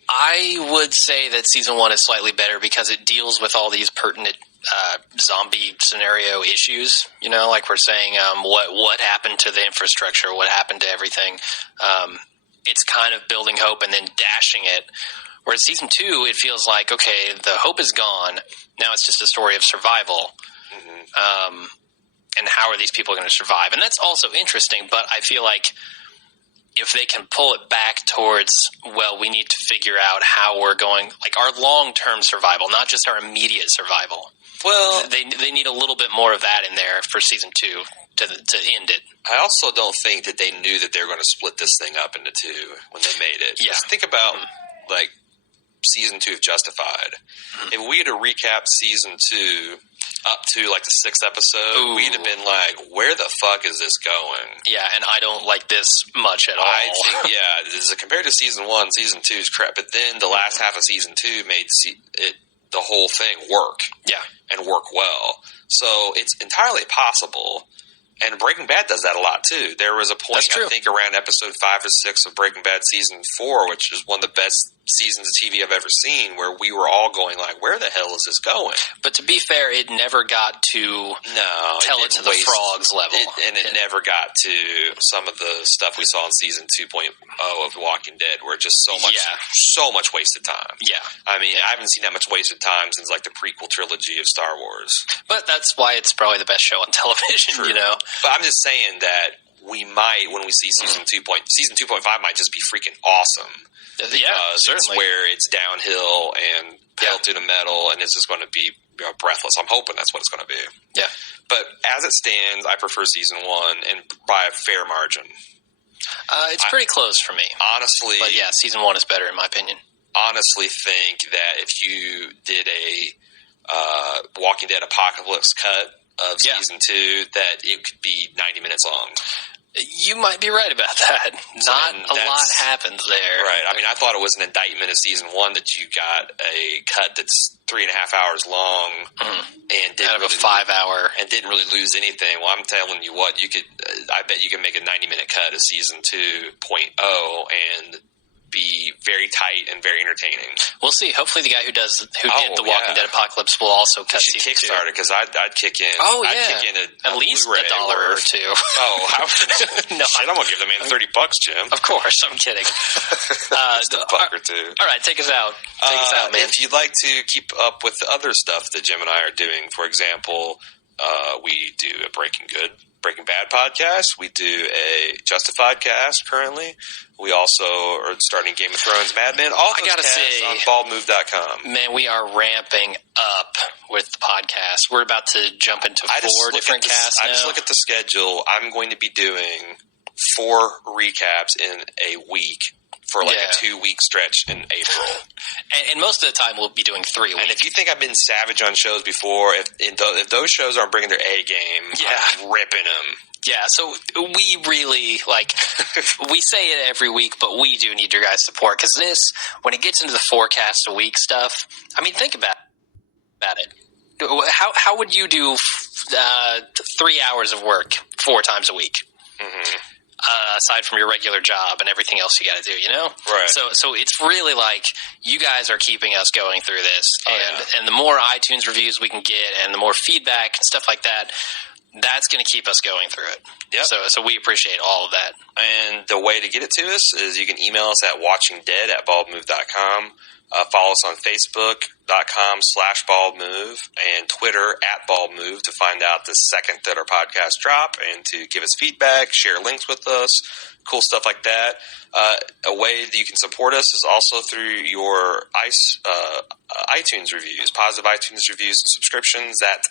I would say that season 1 is slightly better because it deals with all these pertinent zombie scenario issues. You know, like we're saying, what happened to the infrastructure? What happened to everything? It's kind of building hope and then dashing it. Whereas season 2, it feels like, okay, the hope is gone. Now it's just a story of survival. And how are these people going to survive? And that's also interesting, but I feel like if they can pull it back towards, well, we need to figure out how we're going, like our long-term survival, not just our immediate survival. Well, they need a little bit more of that in there for season 2 to end it. I also don't think that they knew that they were going to split this thing up into 2 when they made it. Yeah. Just think about, like, season 2 of Justified. If we had to recap season 2 up to like the 6th episode, we'd have been like, where the fuck is this going? Yeah, and I don't like this much at all. I think, compared to season 1, season 2 is crap. But then the last half of season 2 made the whole thing work. Yeah. And work well. So it's entirely possible. And Breaking Bad does that a lot, too. There was a point, I think, around episode 5 or 6 of Breaking Bad season 4, which is one of the best seasons of TV I've ever seen, where we were all going like, where the hell is this going? But to be fair, it never got to tell it to the frogs level. It never got to some of the stuff we saw in season 2.0 of Walking Dead, where just so much wasted time. Yeah. I mean, I haven't seen that much wasted time since like the prequel trilogy of Star Wars. But that's why it's probably the best show on television, you know? But I'm just saying that we might, when we see season 2.5 might just be freaking awesome. Because it's where it's downhill and pedal to the metal, and it's just going to be breathless. I'm hoping that's what it's going to be. Yeah. But as it stands, I prefer season 1, and by a fair margin. It's pretty close for me. Honestly. But yeah, season 1 is better in my opinion. honestly think that if you did a Walking Dead Apocalypse cut of season 2, that it could be 90 minutes long. You might be right about that. Not a lot happens there. Right. I mean, I thought it was an indictment of season 1 that you got a cut that's 3.5 hours long and didn't out of a 5-hour and didn't really lose anything. Well, I'm telling you what, you could. I bet you can make a 90-minute cut of season 2.0 and be very tight and very entertaining. We'll see. Hopefully, the guy who did the Walking Dead Apocalypse will also cut season 2. Kickstarter, because I'd kick in. I'd kick in at least Blu-ray $1 or $2. Oh, how? No, shit, I'm gonna give the man $30, Jim. Of course, I'm kidding. Just a buck or two. All right, take us out. Take us out, man. If you'd like to keep up with the other stuff that Jim and I are doing, for example, we do a Breaking Bad podcast. We do a Justified cast currently. We also are starting Game of Thrones, Mad Men. All those casts on baldmove.com. Man, we are ramping up with the podcast. We're about to jump into 4 different casts now. I just look at the schedule. I'm going to be doing 4 recaps in a week for a 2-week stretch in April. And most of the time we'll be doing 3 weeks. And if you think I've been savage on shows before, if those shows aren't bringing their A game, I'm ripping them. Yeah, so we really, we say it every week, but we do need your guys' support, because when it gets into the 4 casts a week stuff, I mean, think about it. How would you do 3 hours of work 4 times a week? Mm-hmm. Aside from your regular job and everything else you got to do, Right. So it's really you guys are keeping us going through this, and the more iTunes reviews we can get, and the more feedback and stuff like that, that's going to keep us going through it. Yep. So we appreciate all of that. And the way to get it to us is you can email us at watchingdead@baldmove.com. Follow us on Facebook.com/baldmove and Twitter @baldmove to find out the second that our podcast drop and to give us feedback, share links with us, cool stuff like that. A way that you can support us is also through your iTunes reviews, positive iTunes reviews and subscriptions. That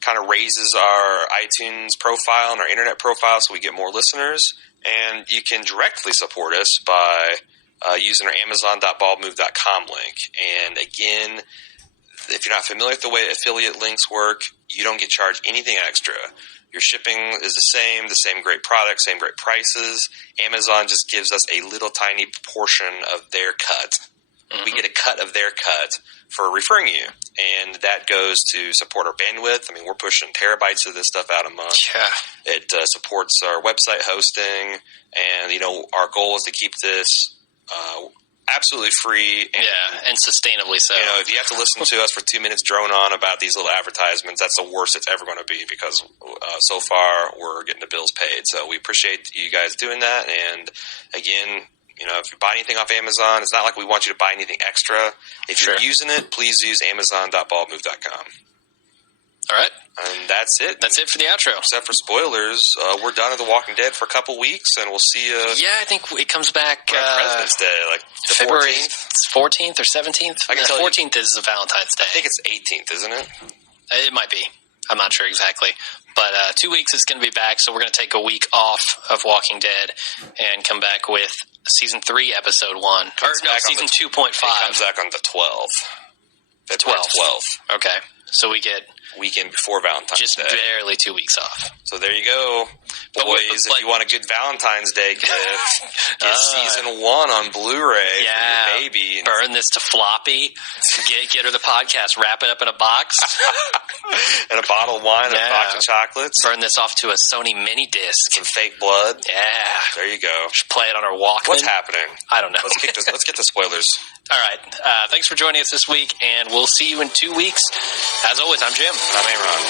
kind of raises our iTunes profile and our internet profile so we get more listeners. And you can directly support us by using our Amazon.baldmove.com link. And again, if you're not familiar with the way affiliate links work, you don't get charged anything extra. Your shipping is the same great product, same great prices. Amazon just gives us a little tiny portion of their cut. Mm-hmm. We get a cut of their cut for referring you, and that goes to support our bandwidth. I mean, we're pushing terabytes of this stuff out a month. Yeah. It supports our website hosting, and our goal is to keep this absolutely free. And sustainably so. If you have to listen to us for 2 minutes drone on about these little advertisements, that's the worst it's ever going to be, because so far we're getting the bills paid. So we appreciate you guys doing that. And again, if you buy anything off Amazon, it's not like we want you to buy anything extra. If you're using it, please use Amazon.baldmove.com. All right. And that's it. That's it for the outro. Except for spoilers, we're done with The Walking Dead for a couple weeks, and we'll see you. Yeah, I think it comes back President's Day, the February 14th? 14th or 17th. I can tell 14th is Valentine's Day. I think it's 18th, isn't it? It might be. I'm not sure exactly. But 2 weeks it's going to be back, so we're going to take a week off of Walking Dead and come back with Season 3, Episode 1. Season 2.5. It comes back on the 12th. The 12th. Okay. So we get weekend before Valentine's just Day. Just barely 2 weeks off. So there you go. Boys, if you want a good Valentine's Day gift, get Season 1 on Blu-ray for your baby. Burn this to floppy. Get her the podcast. Wrap it up in a box. And a bottle of wine and a box of chocolates. Burn this off to a Sony mini disc. Some fake blood. Yeah. There you go. Just play it on our Walkman. What's happening? I don't know. Let's get the spoilers. All right. Thanks for joining us this week, and we'll see you in 2 weeks. As always, I'm Jim. And I'm Aaron.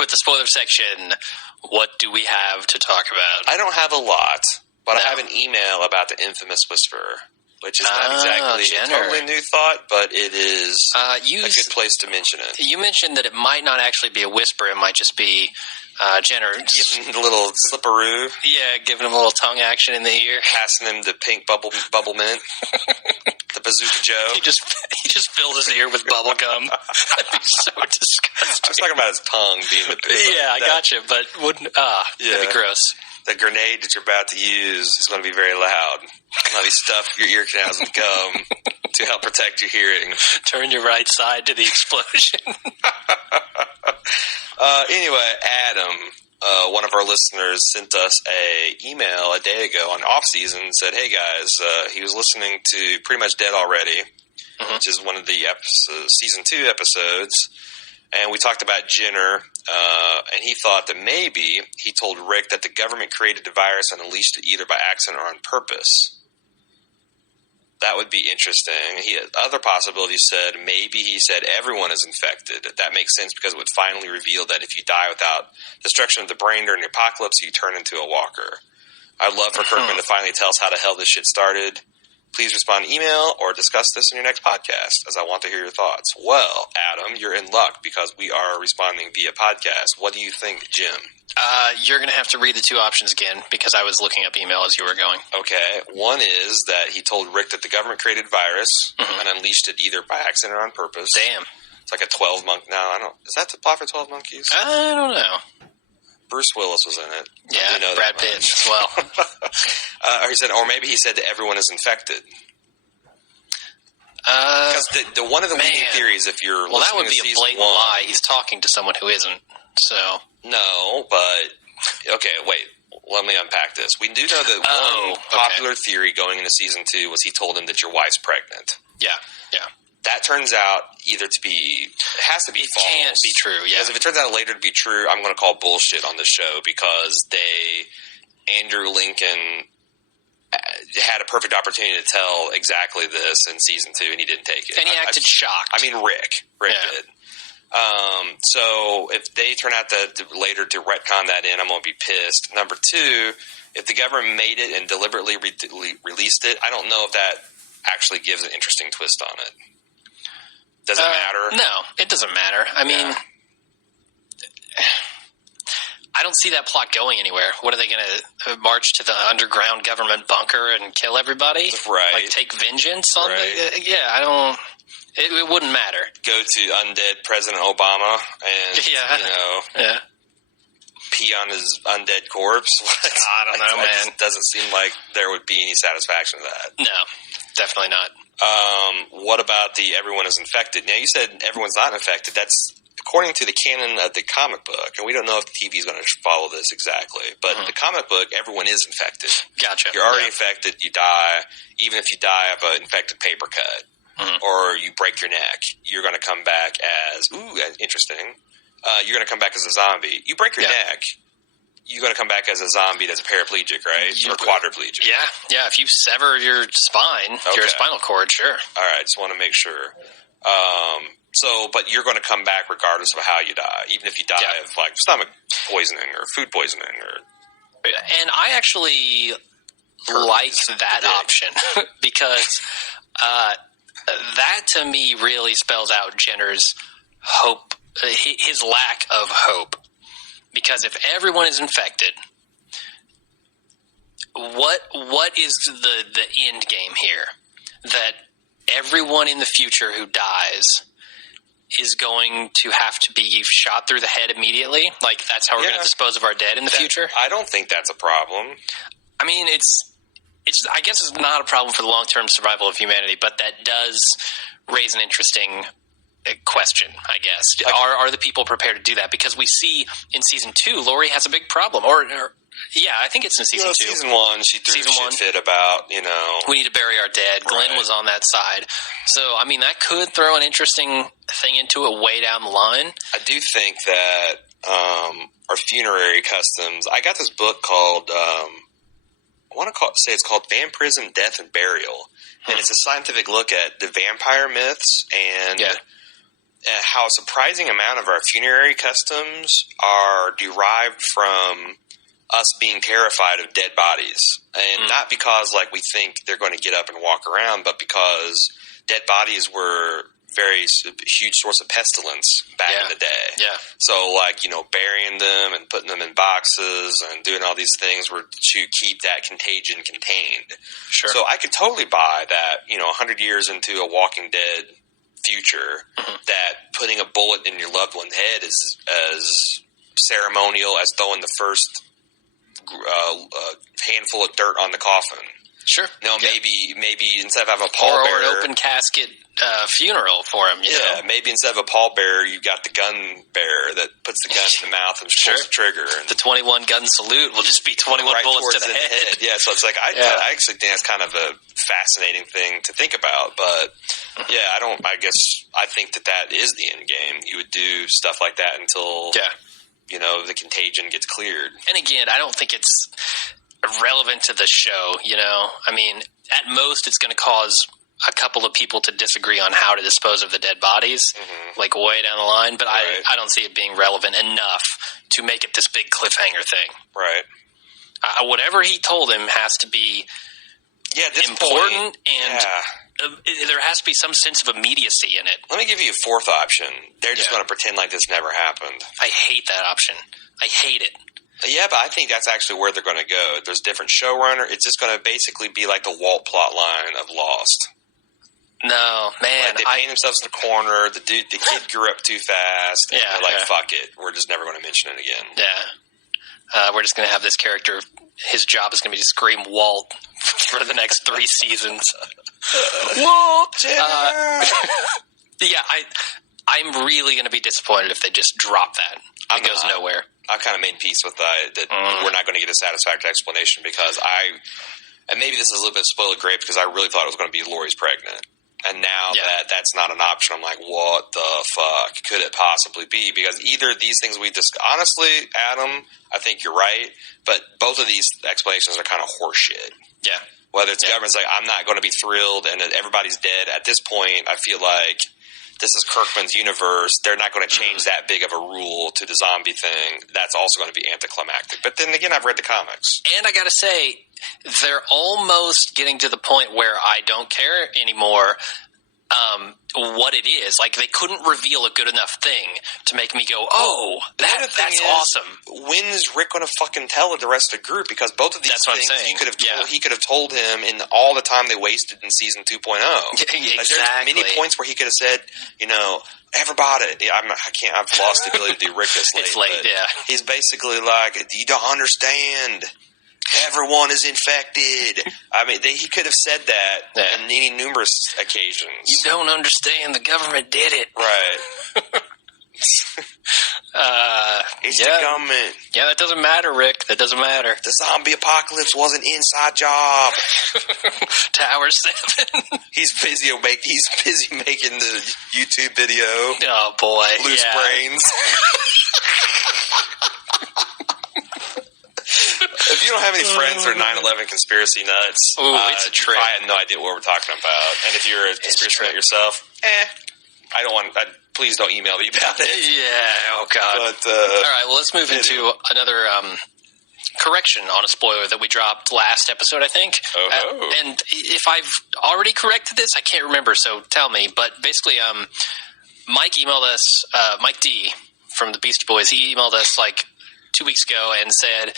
With the spoiler section, what do we have to talk about? I don't have a lot, but I have an email about the infamous Whisperer, which is not exactly a totally new thought, but it is a good place to mention it. You mentioned that it might not actually be a whisper; it might just be Jenner. Giving him a little slipperoo. Yeah, giving him a little tongue action in the ear. Passing him the pink bubble mint. The Bazooka Joe. He just fills his ear with bubble gum. That'd be so disgusting. I was talking about his tongue being the pink. Yeah, I gotcha, but wouldn't... that'd be gross. The grenade that you're about to use is going to be very loud. Let me stuff your ear canals with gum to help protect your hearing. Turn your right side to the explosion. Anyway, Adam, one of our listeners, sent us a email a day ago on off season and said, "Hey guys, he was listening to Pretty Much Dead Already, which is one of the season 2 episodes, and we talked about Jenner, and he thought that maybe he told Rick that the government created the virus and unleashed it either by accident or on purpose." That would be interesting. Other possibilities said maybe he said everyone is infected. That makes sense because it would finally reveal that if you die without destruction of the brain during the apocalypse, you turn into a walker. I'd love for Kirkman to finally tell us how the hell this shit started. Please respond to email or discuss this in your next podcast, as I want to hear your thoughts. Well, Adam, you're in luck because we are responding via podcast. What do you think, Jim? You're going to have to read the 2 options again because I was looking up email as you were going. Okay. One is that he told Rick that the government created virus and unleashed it either by accident or on purpose. Damn. It's like a 12 monk. Is that the plot for 12 Monkeys? I don't know. Bruce Willis was in it. Yeah, Brad Pitt as well. or maybe he said that everyone is infected. Because one of the leading theories, if you're listening that would to be a blatant lie. He's talking to someone who isn't. So no, but okay, wait. Let me unpack this. We do know that one popular theory going into season 2 was he told him that your wife's pregnant. Yeah. That turns out either to be, it has to be false. It can't be true, yeah. Because if it turns out later to be true, I'm going to call bullshit on the show because Andrew Lincoln had a perfect opportunity to tell exactly this in season 2 and he didn't take it. And he acted shocked. I mean, Rick did. So if they turn out to later to retcon that in, I'm going to be pissed. Number 2, if the government made it and deliberately released it, I don't know if that actually gives an interesting twist on it. Does it matter? No, it doesn't matter. I mean, I don't see that plot going anywhere. What are they going to march to the underground government bunker and kill everybody? Right. Like take vengeance on I don't... It wouldn't matter. Go to undead President Obama and, pee on his undead corpse? I don't know, man. It just doesn't seem like there would be any satisfaction to that. No, definitely not. What about the everyone is infected? Now, you said everyone's not infected. That's according to the canon of the comic book, and we don't know if the TV is going to follow this exactly, but the comic book, everyone is infected. Gotcha. You're already infected, you die. Even if you die of an infected paper cut, or you break your neck, you're going to come back as, interesting, you're going to come back as a zombie. You break your neck, you're going to come back as a zombie that's paraplegic, right? Or quadriplegic. Yeah. If you sever your spine, your spinal cord, sure. All right, just want to make sure. But you're going to come back regardless of how you die, even if you die of like stomach poisoning or food poisoning, And I actually like that option because that to me really spells out Jenner's hope, his lack of hope. Because if everyone is infected, what is the end game here? That everyone in the future who dies is going to have to be shot through the head immediately? Like, that's how we're going to dispose of our dead in the future? I don't think that's a problem. I mean, I guess it's not a problem for the long-term survival of humanity, but that does raise an interesting question, I guess. Are the people prepared to do that? Because we see in season 2, Lori has a big problem. I think it's in season 2. Season 1, she threw a shit fit about, we need to bury our dead. Glenn was on that side. So, I mean, that could throw an interesting thing into it way down the line. I do think that our funerary customs, I got this book called, say it's called Vampirism, Death, and Burial. And it's a scientific look at the vampire myths and how a surprising amount of our funerary customs are derived from us being terrified of dead bodies. And not because, we think they're going to get up and walk around, but because dead bodies were very huge source of pestilence back in the day. Yeah. So, burying them and putting them them in boxes and doing all these things to keep that contagion contained. Sure. So I could totally buy that, 100 years into a Walking Dead future, that putting a bullet in your loved one's head is as ceremonial as throwing the first handful of dirt on the coffin. Sure. Maybe instead of having a pallbearer, or an open casket funeral for him. You know? Maybe instead of a pallbearer, you've got the gun bearer that puts the gun in the mouth and pulls the trigger. And the 21 gun salute will just be 21 bullets to the head. Yeah, so it's like I actually think that's kind of a fascinating thing to think about. But I think that is the end game. You would do stuff like that until the contagion gets cleared. And again, I don't think it's relevant to the show. I mean, at most, it's going to cause a couple of people to disagree on how to dispose of the dead bodies, like way down the line. But I don't see it being relevant enough to make it this big cliffhanger thing. Right. Whatever he told him has to be important, and there has to be some sense of immediacy in it. Let me give you a fourth option. They're just going to pretend like this never happened. I hate that option. I hate it. Yeah, but I think that's actually where they're going to go. There's different showrunner. It's just going to basically be like the Walt plot line of Lost. No, man. Like they paint themselves in the corner. The kid grew up too fast. And they're like, fuck it. We're just never going to mention it again. Yeah. We're just going to have this character. His job is going to be to scream Walt for the next 3 seasons. Walt! I'm really going to be disappointed if they just drop that. It goes nowhere. I kind of made peace with that we're not going to get a satisfactory explanation because and maybe this is a little bit spoiled great because I really thought it was going to be Lori's pregnant. And now that's not an option, I'm like, what the fuck could it possibly be? Because either these things honestly, Adam, I think you're right, but both of these explanations are kind of horseshit. Yeah. Whether it's government's like, I'm not going to be thrilled and everybody's dead. At this point, I feel like this is Kirkman's universe. They're not going to change that big of a rule to the zombie thing. That's also going to be anticlimactic. But then again, I've read the comics. And I got to say, they're almost getting to the point where I don't care anymore what it is. Like, they couldn't reveal a good enough thing to make me go, oh, that's awesome. When is Rick going to fucking tell the rest of the group? Because both of these things he could have told him in all the time they wasted in season 2.0. Exactly. Like, there's many points where he could have said, everybody, I've lost the ability to do Rick this late. It's late, He's basically like, you don't understand. Everyone is infected. I mean, he could have said that on any numerous occasions. You don't understand. The government did it. Right. It's the government. Yeah, that doesn't matter, Rick. That doesn't matter. The zombie apocalypse was an inside job. Tower 7. He's busy making the YouTube video. Oh, boy. Loose brains. If you don't have any friends that are 9/11 conspiracy nuts, it's a trip. I have no idea what we're talking about. And if you're a conspiracy nut yourself, I don't want. Please don't email me about it. Yeah. Oh God. But, all right. Well, let's move into another correction on a spoiler that we dropped last episode, I think. And if I've already corrected this, I can't remember. So tell me. But basically, Mike emailed us. Mike D from the Beastie Boys. He emailed us like 2 weeks ago and said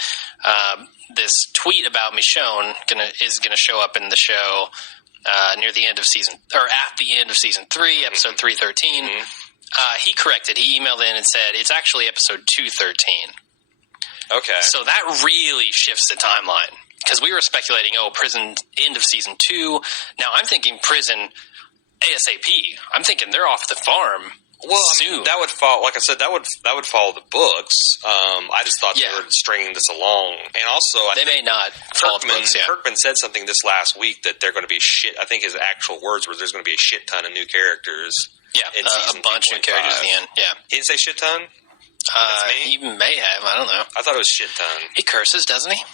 this tweet about Michonne is gonna show up in the show near the end of season, or at the end of season 3, episode 313. He corrected. He emailed in and said it's actually episode 213. Okay. So that really shifts the timeline because we were speculating, prison end of season 2. Now I'm thinking prison ASAP. I'm thinking they're off the farm. Well, that would follow. Like I said, that would follow the books. I just thought they were stringing this along, and also they may not follow the books. Yeah. Kirkman said something this last week that they're going to be I think his actual words were, "There's going to be a shit ton of new characters." Yeah, in season a bunch of characters at the end. Yeah, he didn't say shit ton. He may have. I don't know. I thought it was shit ton. He curses, doesn't he?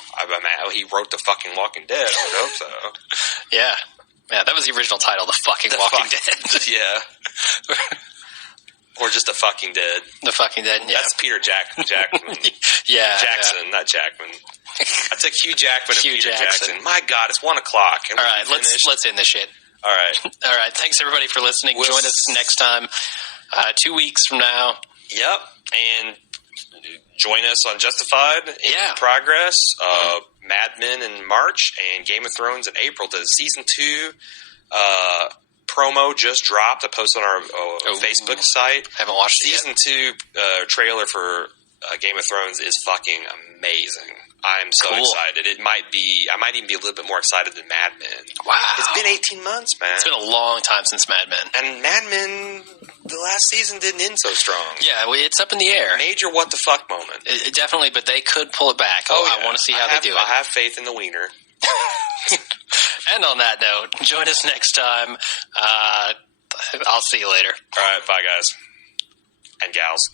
He wrote the fucking Walking Dead. I would hope so. Yeah, that was the original title, The Fucking Walking Dead. Yeah. Or just The Fucking Dead. The Fucking Dead, yeah. That's Peter Jackman. Jackson, not Jackman. I took Hugh Jackman and Peter Jackson. My God, it's 1:00. All right, let's end this shit. All right. Thanks everybody for listening. Join us next time, 2 weeks from now. Yep, and join us on Justified in progress. Mad Men in March and Game of Thrones in April. The season 2 promo just dropped. I posted on our Facebook site. I haven't watched season it yet. 2 trailer for Game of Thrones is fucking amazing. I'm so excited. I might even be a little bit more excited than Mad Men. Wow. It's been 18 months, man. It's been a long time since Mad Men. And Mad Men, the last season didn't end so strong. Yeah, it's up in the air. Major what the fuck moment. Definitely, but they could pull it back. I want to see how they do it. I have faith in the wiener. And on that note, join us next time. I'll see you later. All right, bye, guys. And gals.